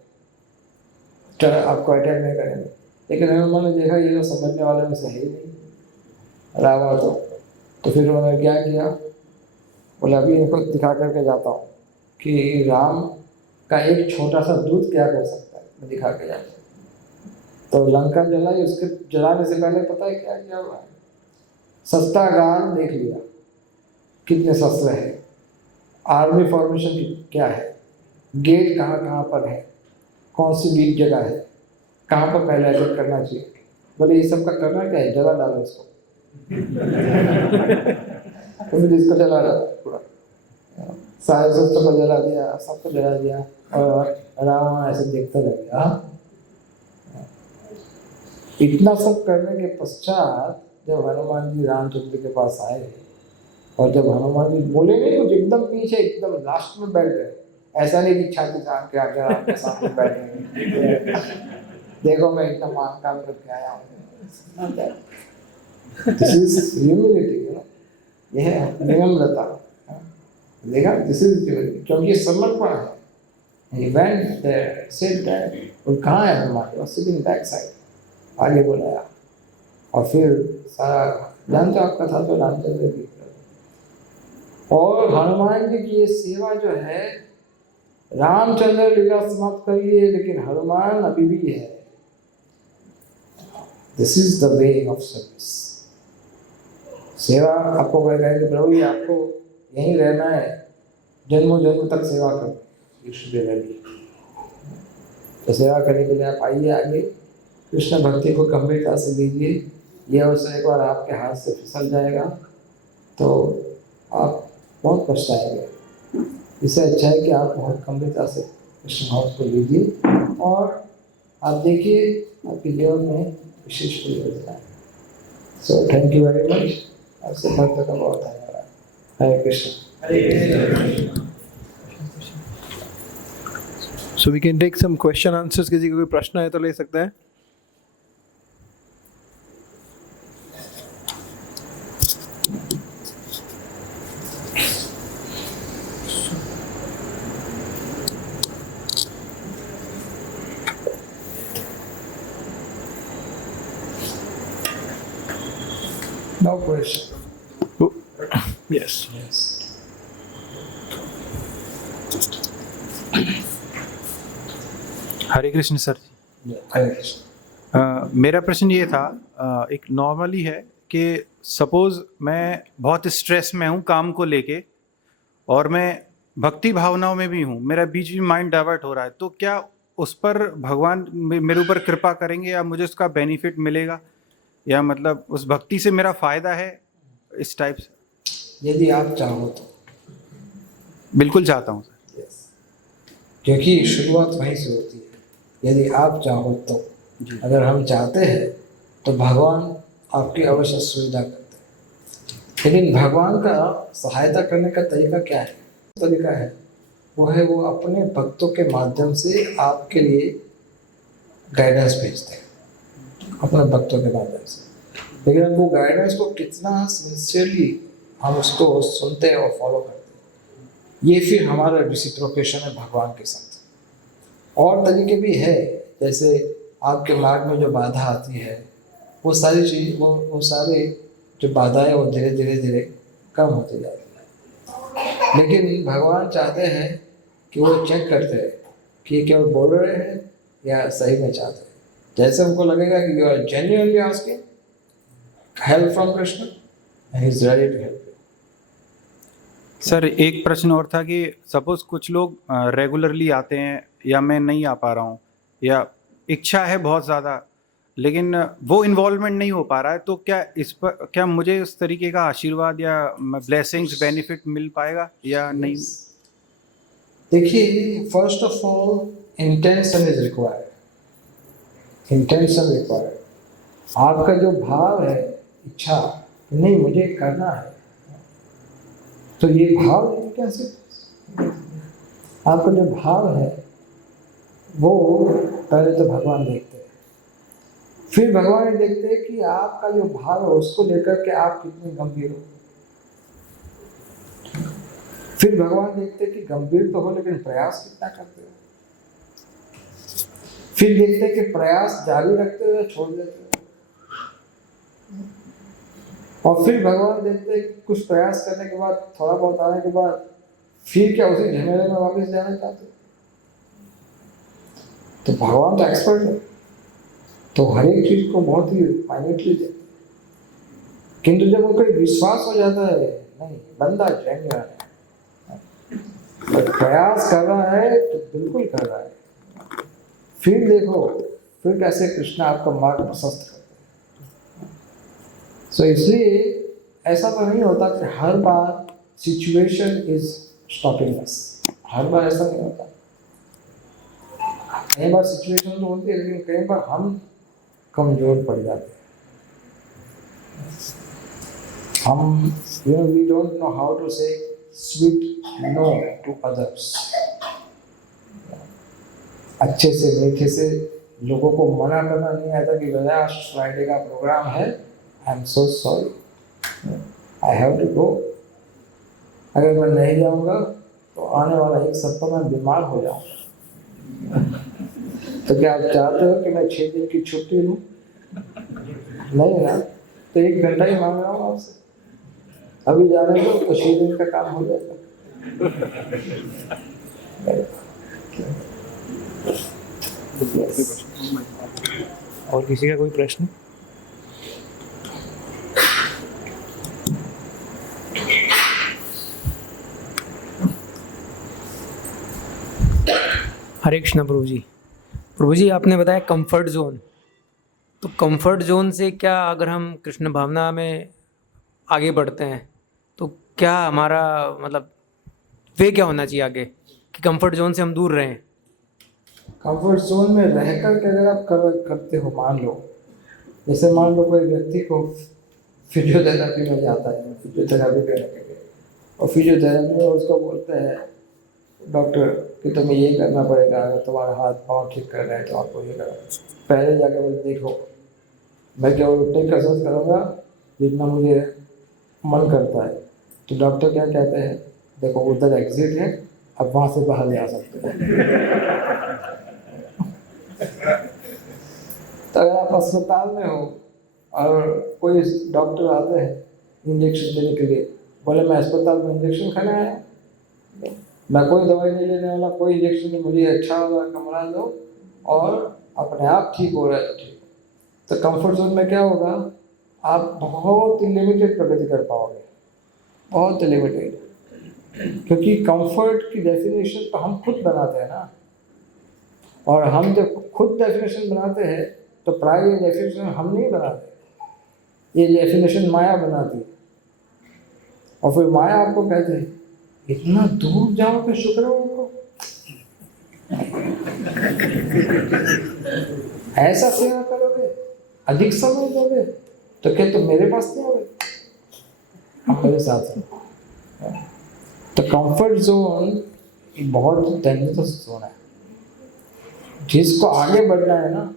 आपको अटैक नहीं करेंगे। लेकिन हनुमान ने देखा ये तो समझने वाले में से है ही नहीं रावण तो फिर उन्होंने क्या किया? बोले अभी इनको दिखा करके जाता हूँ कि राम का एक छोटा सा दूध क्या कर सकता है, मैं दिखा के जाता हूँ। तो लंका जलाई, उसके जलाने से पहले पता है क्या किया हुआ? शस्त्रागार देख लिया, कितने शस्त्र है, आर्मी फॉर्मेशन क्या है, गेट कहाँ कहाँ पर है, कौन सी वीक जगह है, कहाँ पर पहले अटैक करना चाहिए। बोले ये सब का करना क्या है, जला डालो इसको। तो फिर इसको जला डाला, पूरा सारे शस्त्र को जला दिया, सबको जला दिया, और रावण ऐसे देखता रह गया। इतना सब करने के पश्चात जब हनुमान जी रामचंद्र के पास आए, और जब हनुमान जी बोले नहीं कुछ, एकदम पीछे, एकदम लास्ट में बैठ गए। ऐसा नहीं कि छाती तान के आके आपके सामने बैठे, देखो मैं इतना मान काम करके आया हूँ। दिस इज ह्यूमिलिटी, यह है निम्रता। देखा, दिस इज ह्यूमिलिटी, क्योंकि समर्पण है। He went there, said that, और कहाँ है हनुमान? वो सिटिंग बैक साइड, आगे बुलाया, और फिर सारा जानते आपका था तो रामचंद्र की। और हनुमान जी की ये सेवा जो है, रामचंद्र लीला समाप्त कर लिए, लेकिन हनुमान अभी भी है। This is the way of service. सेवा आपको कहेगा कि प्रभु जी आपको यहीं रहना है, जन्मों जन्म तक सेवा करो, तो सेवा करने के लिए आप आइए आगे, कृष्ण भक्ति को गंभीरता से लीजिए। यह अवसर एक बार आपके हाथ से फिसल जाएगा तो आप बहुत पछताएंगे। इससे अच्छा है कि आप बहुत गंभीरता से कृष्ण भाव को लीजिए, और आप देखिए आपके जीवन में विशेष परिवर्तन है। So thank you very much. आपसे भक्त का बहुत धन्यवाद। हरे Krishna. So we can take some question answers. किसी को कोई प्रश्न है तो ले सकते हैं। No question. Oh, yes. Yes. हरे कृष्ण सर। हरे कृष्ण। मेरा प्रश्न ये था, एक नॉर्मली है कि सपोज मैं बहुत स्ट्रेस में हूँ काम को लेके, और मैं भक्ति भावनाओं में भी हूँ, मेरा बीच में माइंड डाइवर्ट हो रहा है, तो क्या उस पर भगवान मेरे ऊपर कृपा करेंगे, या मुझे उसका बेनिफिट मिलेगा, या मतलब उस भक्ति से मेरा फायदा है, इस टाइप से? यदि आप चाहो तो। बिल्कुल चाहता हूँ सर। यस, क्योंकि शुरुआत वहीं से होती है। यदि आप चाहो तो। अगर हम चाहते हैं तो भगवान आपकी अवश्य सुविधा करते हैं। लेकिन भगवान का सहायता करने का तरीका क्या है? तरीका है वो अपने भक्तों के माध्यम से आपके लिए गाइडेंस भेजते हैं, अपने भक्तों के माध्यम से। लेकिन अब वो गाइडेंस को कितना सिंसियरली हम उसको सुनते हैं और फॉलो करते हैं, ये फिर हमारा रिसिप्रोकेशन है भगवान के साथ। और तरीके भी है, जैसे आपके मार्ग में जो बाधा आती है, वो सारी चीज वो सारे जो बाधाएं वो धीरे धीरे धीरे कम होती जाती है। लेकिन भगवान चाहते हैं कि वो चेक करते हैं कि ये केवल बोल रहे हैं या सही में चाहते हैं। जैसे उनको लगेगा कि you are genuinely asking help from Krishna and he is ready to help you. Sir एक प्रश्न और था कि सपोज कुछ लोग रेगुलरली आते हैं या मैं नहीं आ पा रहा हूँ या इच्छा है बहुत ज़्यादा लेकिन वो इन्वॉल्वमेंट नहीं हो पा रहा है, तो क्या मुझे इस तरीके का आशीर्वाद या ब्लेसिंग्स बेनिफिट मिल पाएगा या नहीं? देखिए, first of all intention is required. Intention required. आपका जो भाव है, इच्छा नहीं मुझे करना है, तो ये भाव नहीं कैसे? आपका जो भाव है वो पहले तो भगवान देखते हैं, फिर भगवान ये देखते हैं कि आपका जो भाव है उसको लेकर के आप कितने गंभीर हो। फिर भगवान देखते हैं कि गंभीर तो हो लेकिन प्रयास कितना करते हो। फिर देखते हैं कि प्रयास जारी रखते हो या छोड़ देते हो। और फिर भगवान देखते हैं कि कुछ प्रयास करने के बाद, थोड़ा बहुत आने के बाद, फिर क्या उसी झमेले में वापस जाना चाहते हो? तो भगवान तो एक्सपर्ट है, तो हर एक चीज को बहुत ही माइन्यूटली देखते हैं। किंतु जब उनको विश्वास हो जाता है नहीं बंदा जेन्युइन है, प्रयास कर रहा है तो बिल्कुल कर रहा है, फिर देखो फिर कैसे कृष्ण आपका मार्ग प्रशस्त करते हैं। सो इसलिए ऐसा तो नहीं होता कि हर बार सिचुएशन इज स्टॉपिंग अस, हर बार ऐसा नहीं होता। कई बार सिचुएशन तो होती है लेकिन कई बार हम कमजोर पड़ जाते हैं। हम we don't know how to say sweet no to others. अच्छे से मीठे से लोगों को मना करना नहीं आता कि भैया आज फ्राइडे का प्रोग्राम है, I am so sorry, I have to go. अगर मैं नहीं जाऊंगा तो आने वाला एक सप्ताह में बीमार हो जाऊंगा। तो क्या आप चाहते हो कि मैं 6 दिन की छुट्टी लूं? नहीं ना, तो 1 घंटा ही मांग रहा हूँ आपसे, अभी जाने दो तो 6 दिन का काम हो जाएगा। और किसी का कोई प्रश्न? हरे कृष्ण प्रभु जी। प्रभु जी आपने बताया कंफर्ट जोन, तो कंफर्ट जोन से क्या अगर हम कृष्ण भावना में आगे बढ़ते हैं तो क्या हमारा मतलब वे क्या होना चाहिए आगे कि कंफर्ट जोन से हम दूर रहें? कंफर्ट जोन में रहकर के अगर आप करते हो, मान लो जैसे मान लो कोई व्यक्ति को फिजियोथेरेपी में जाता है, फिजियोथेरेपी करने के लिए, और फिजियोथेरेपी में उसको बोलते हैं डॉक्टर कि तुम्हें ये करना पड़ेगा, अगर तुम्हारा हाथ पाँव ठीक कर रहे हैं तो आपको ये करना। पहले जाके बोले देखो मैं केवल उठने की कसरत करूँगा जितना मुझे मन करता है। तो डॉक्टर क्या कहते हैं, देखो उधर एग्जिट है, अब वहाँ से बाहर नहीं आ सकते। तो अगर आप अस्पताल में हो और कोई डॉक्टर आते हैं इंजेक्शन देने के लिए, बोले मैं अस्पताल में इंजेक्शन खाने आया, मैं कोई दवाई नहीं लेने वाला, कोई इंजेक्शन नहीं, मुझे अच्छा वाला कमरा दो और अपने आप ठीक हो रहा है तो ठीक। तो कंफर्ट जोन में क्या होगा, आप बहुत लिमिटेड प्रगति कर पाओगे, बहुत लिमिटेड, क्योंकि कंफर्ट की डेफिनेशन तो हम खुद बनाते हैं ना। और हम जब खुद डेफिनेशन बनाते हैं तो प्राय ये डेफिनेशन हम नहीं बनाते, ये डेफिनेशन माया बनाती है। और फिर माया आपको कहते हैं इतना दूर जाओगे शुक्र है उनको, ऐसा सेवा करोगे, अधिक समय दोगे, तो क्या तुम मेरे पास नहीं आओगे? मेरे साथ रहो। तो कंफर्ट जोन बहुत डेंजरस जोन है। जिसको आगे बढ़ना है ना,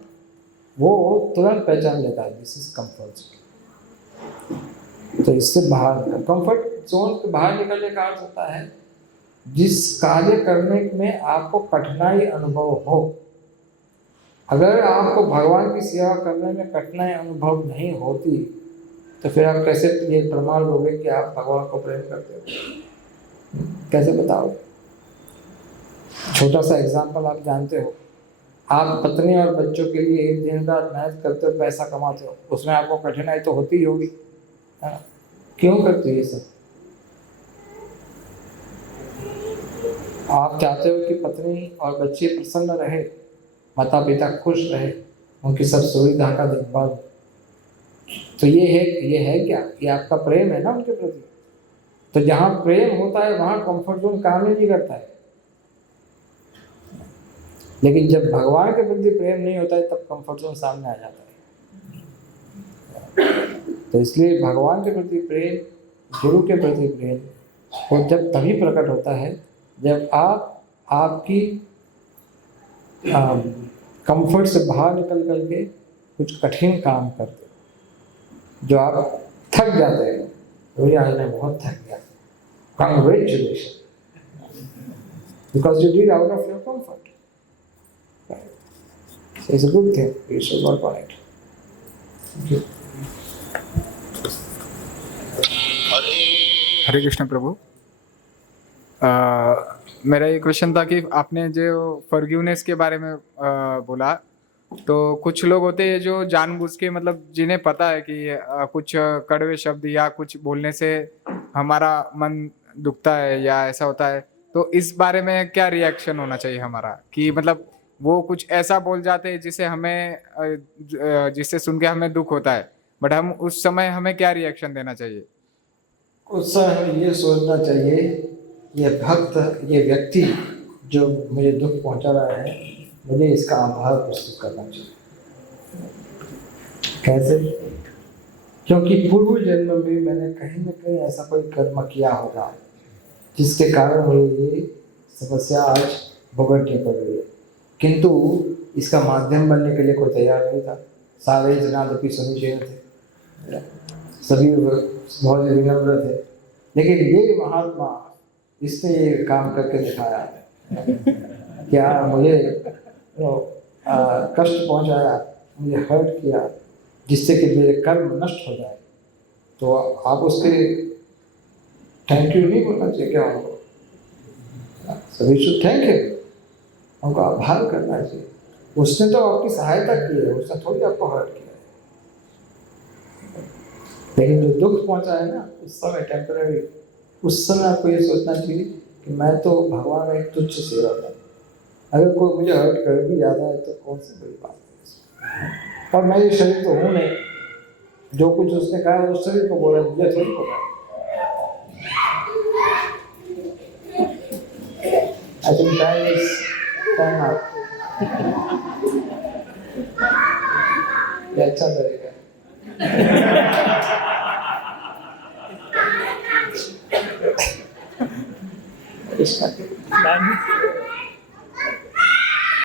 वो तुरंत पहचान लेता है दिस इज कंफर्ट जोन। तो इससे बाहर, कंफर्ट जोन के बाहर निकलने का अर्थ होता है जिस कार्य करने में आपको कठिनाई अनुभव हो। अगर आपको भगवान की सेवा करने में कठिनाई अनुभव नहीं होती तो फिर आप कैसे ये प्रमाण लोगे कि आप भगवान को प्रेम करते हो? कैसे बताओगे? छोटा सा एग्जांपल आप जानते हो, आप पत्नी और बच्चों के लिए एक दिन रात मेहनत करते हो, पैसा कमाते हो, उसमें आपको कठिनाई तो होती ही होगी, है ना? क्यों करते हो ये सब? आप चाहते हो कि पत्नी और बच्चे प्रसन्न रहे, माता पिता खुश रहे, उनकी सब सुविधा का देखभाल। तो ये है क्या? ये आपका प्रेम है ना उनके प्रति। तो जहाँ प्रेम होता है वहाँ कंफर्ट जोन काम ही नहीं करता है। लेकिन जब भगवान के प्रति प्रेम नहीं होता है तब कंफर्ट जोन सामने आ जाता है। तो इसलिए भगवान के प्रति प्रेम, गुरु के प्रति प्रेम वो जब तभी प्रकट होता है जब आप आपकी कंफर्ट से बाहर निकल करके कुछ कठिन काम करते हो, जो आप थक जाते हैं। तो आज मैं बहुत थक गया, congratulations, because you did out of your comfort. So it's a good thing. You should work on it. Thank you. हरे कृष्ण प्रभु। मेरा ये क्वेश्चन था कि आपने जो फॉरगिवनेस के बारे में बोला, तो कुछ लोग होते हैं जो जानबूझ के, मतलब जिन्हें पता है कि कुछ कड़वे शब्द या कुछ बोलने से हमारा मन दुखता है या ऐसा होता है, तो इस बारे में क्या रिएक्शन होना चाहिए हमारा? कि मतलब वो कुछ ऐसा बोल जाते हैं जिससे सुन के हमें दुख होता है, बट हम उस समय हमें क्या रिएक्शन देना चाहिए? उस समय हमें ये सोचना चाहिए, ये भक्त, ये व्यक्ति जो मुझे दुख पहुंचा रहा है, मुझे इसका आभार प्रस्तुत करना चाहिए। कैसे? क्योंकि पूर्व जन्म में मैंने कहीं न कहीं ऐसा कोई कर्म किया होगा जिसके कारण मुझे ये समस्या आज भुगतनी पड़ रही है, किंतु इसका माध्यम बनने के लिए कोई तैयार नहीं था। सारे जनादपि समीचीन थे, सभी बहुत विनम्र थे, लेकिन ये महात्मा इसने ये काम करके दिखाया क्या मुझे कष्ट पहुंचाया, मुझे हर्ट किया, जिससे कि मेरे कर्म नष्ट हो जाए। तो आप उसके थैंक यू नहीं बोलना चाहिए क्या हमको? सभी शुड थैंक यू, हमको आभार करना चाहिए। उसने तो आपकी सहायता की है, उसने थोड़ी आपको हर्ट किया है। लेकिन जो दुख पहुंचा है ना, उस समय टेम्पररी, उस समय आपको ये सोचना चाहिए कि मैं तो भगवान का एक तुच्छ सेवक है, अगर कोई मुझे हर्ट कर भी जाता है तो कौन सी बड़ी बात है। और मैं ये शरीर तो हूँ नहीं, जो कुछ उसने कहा उस शरीर को बोला, मुझे थोड़ी बोला। I think time is time up. ये अच्छा तरीका है।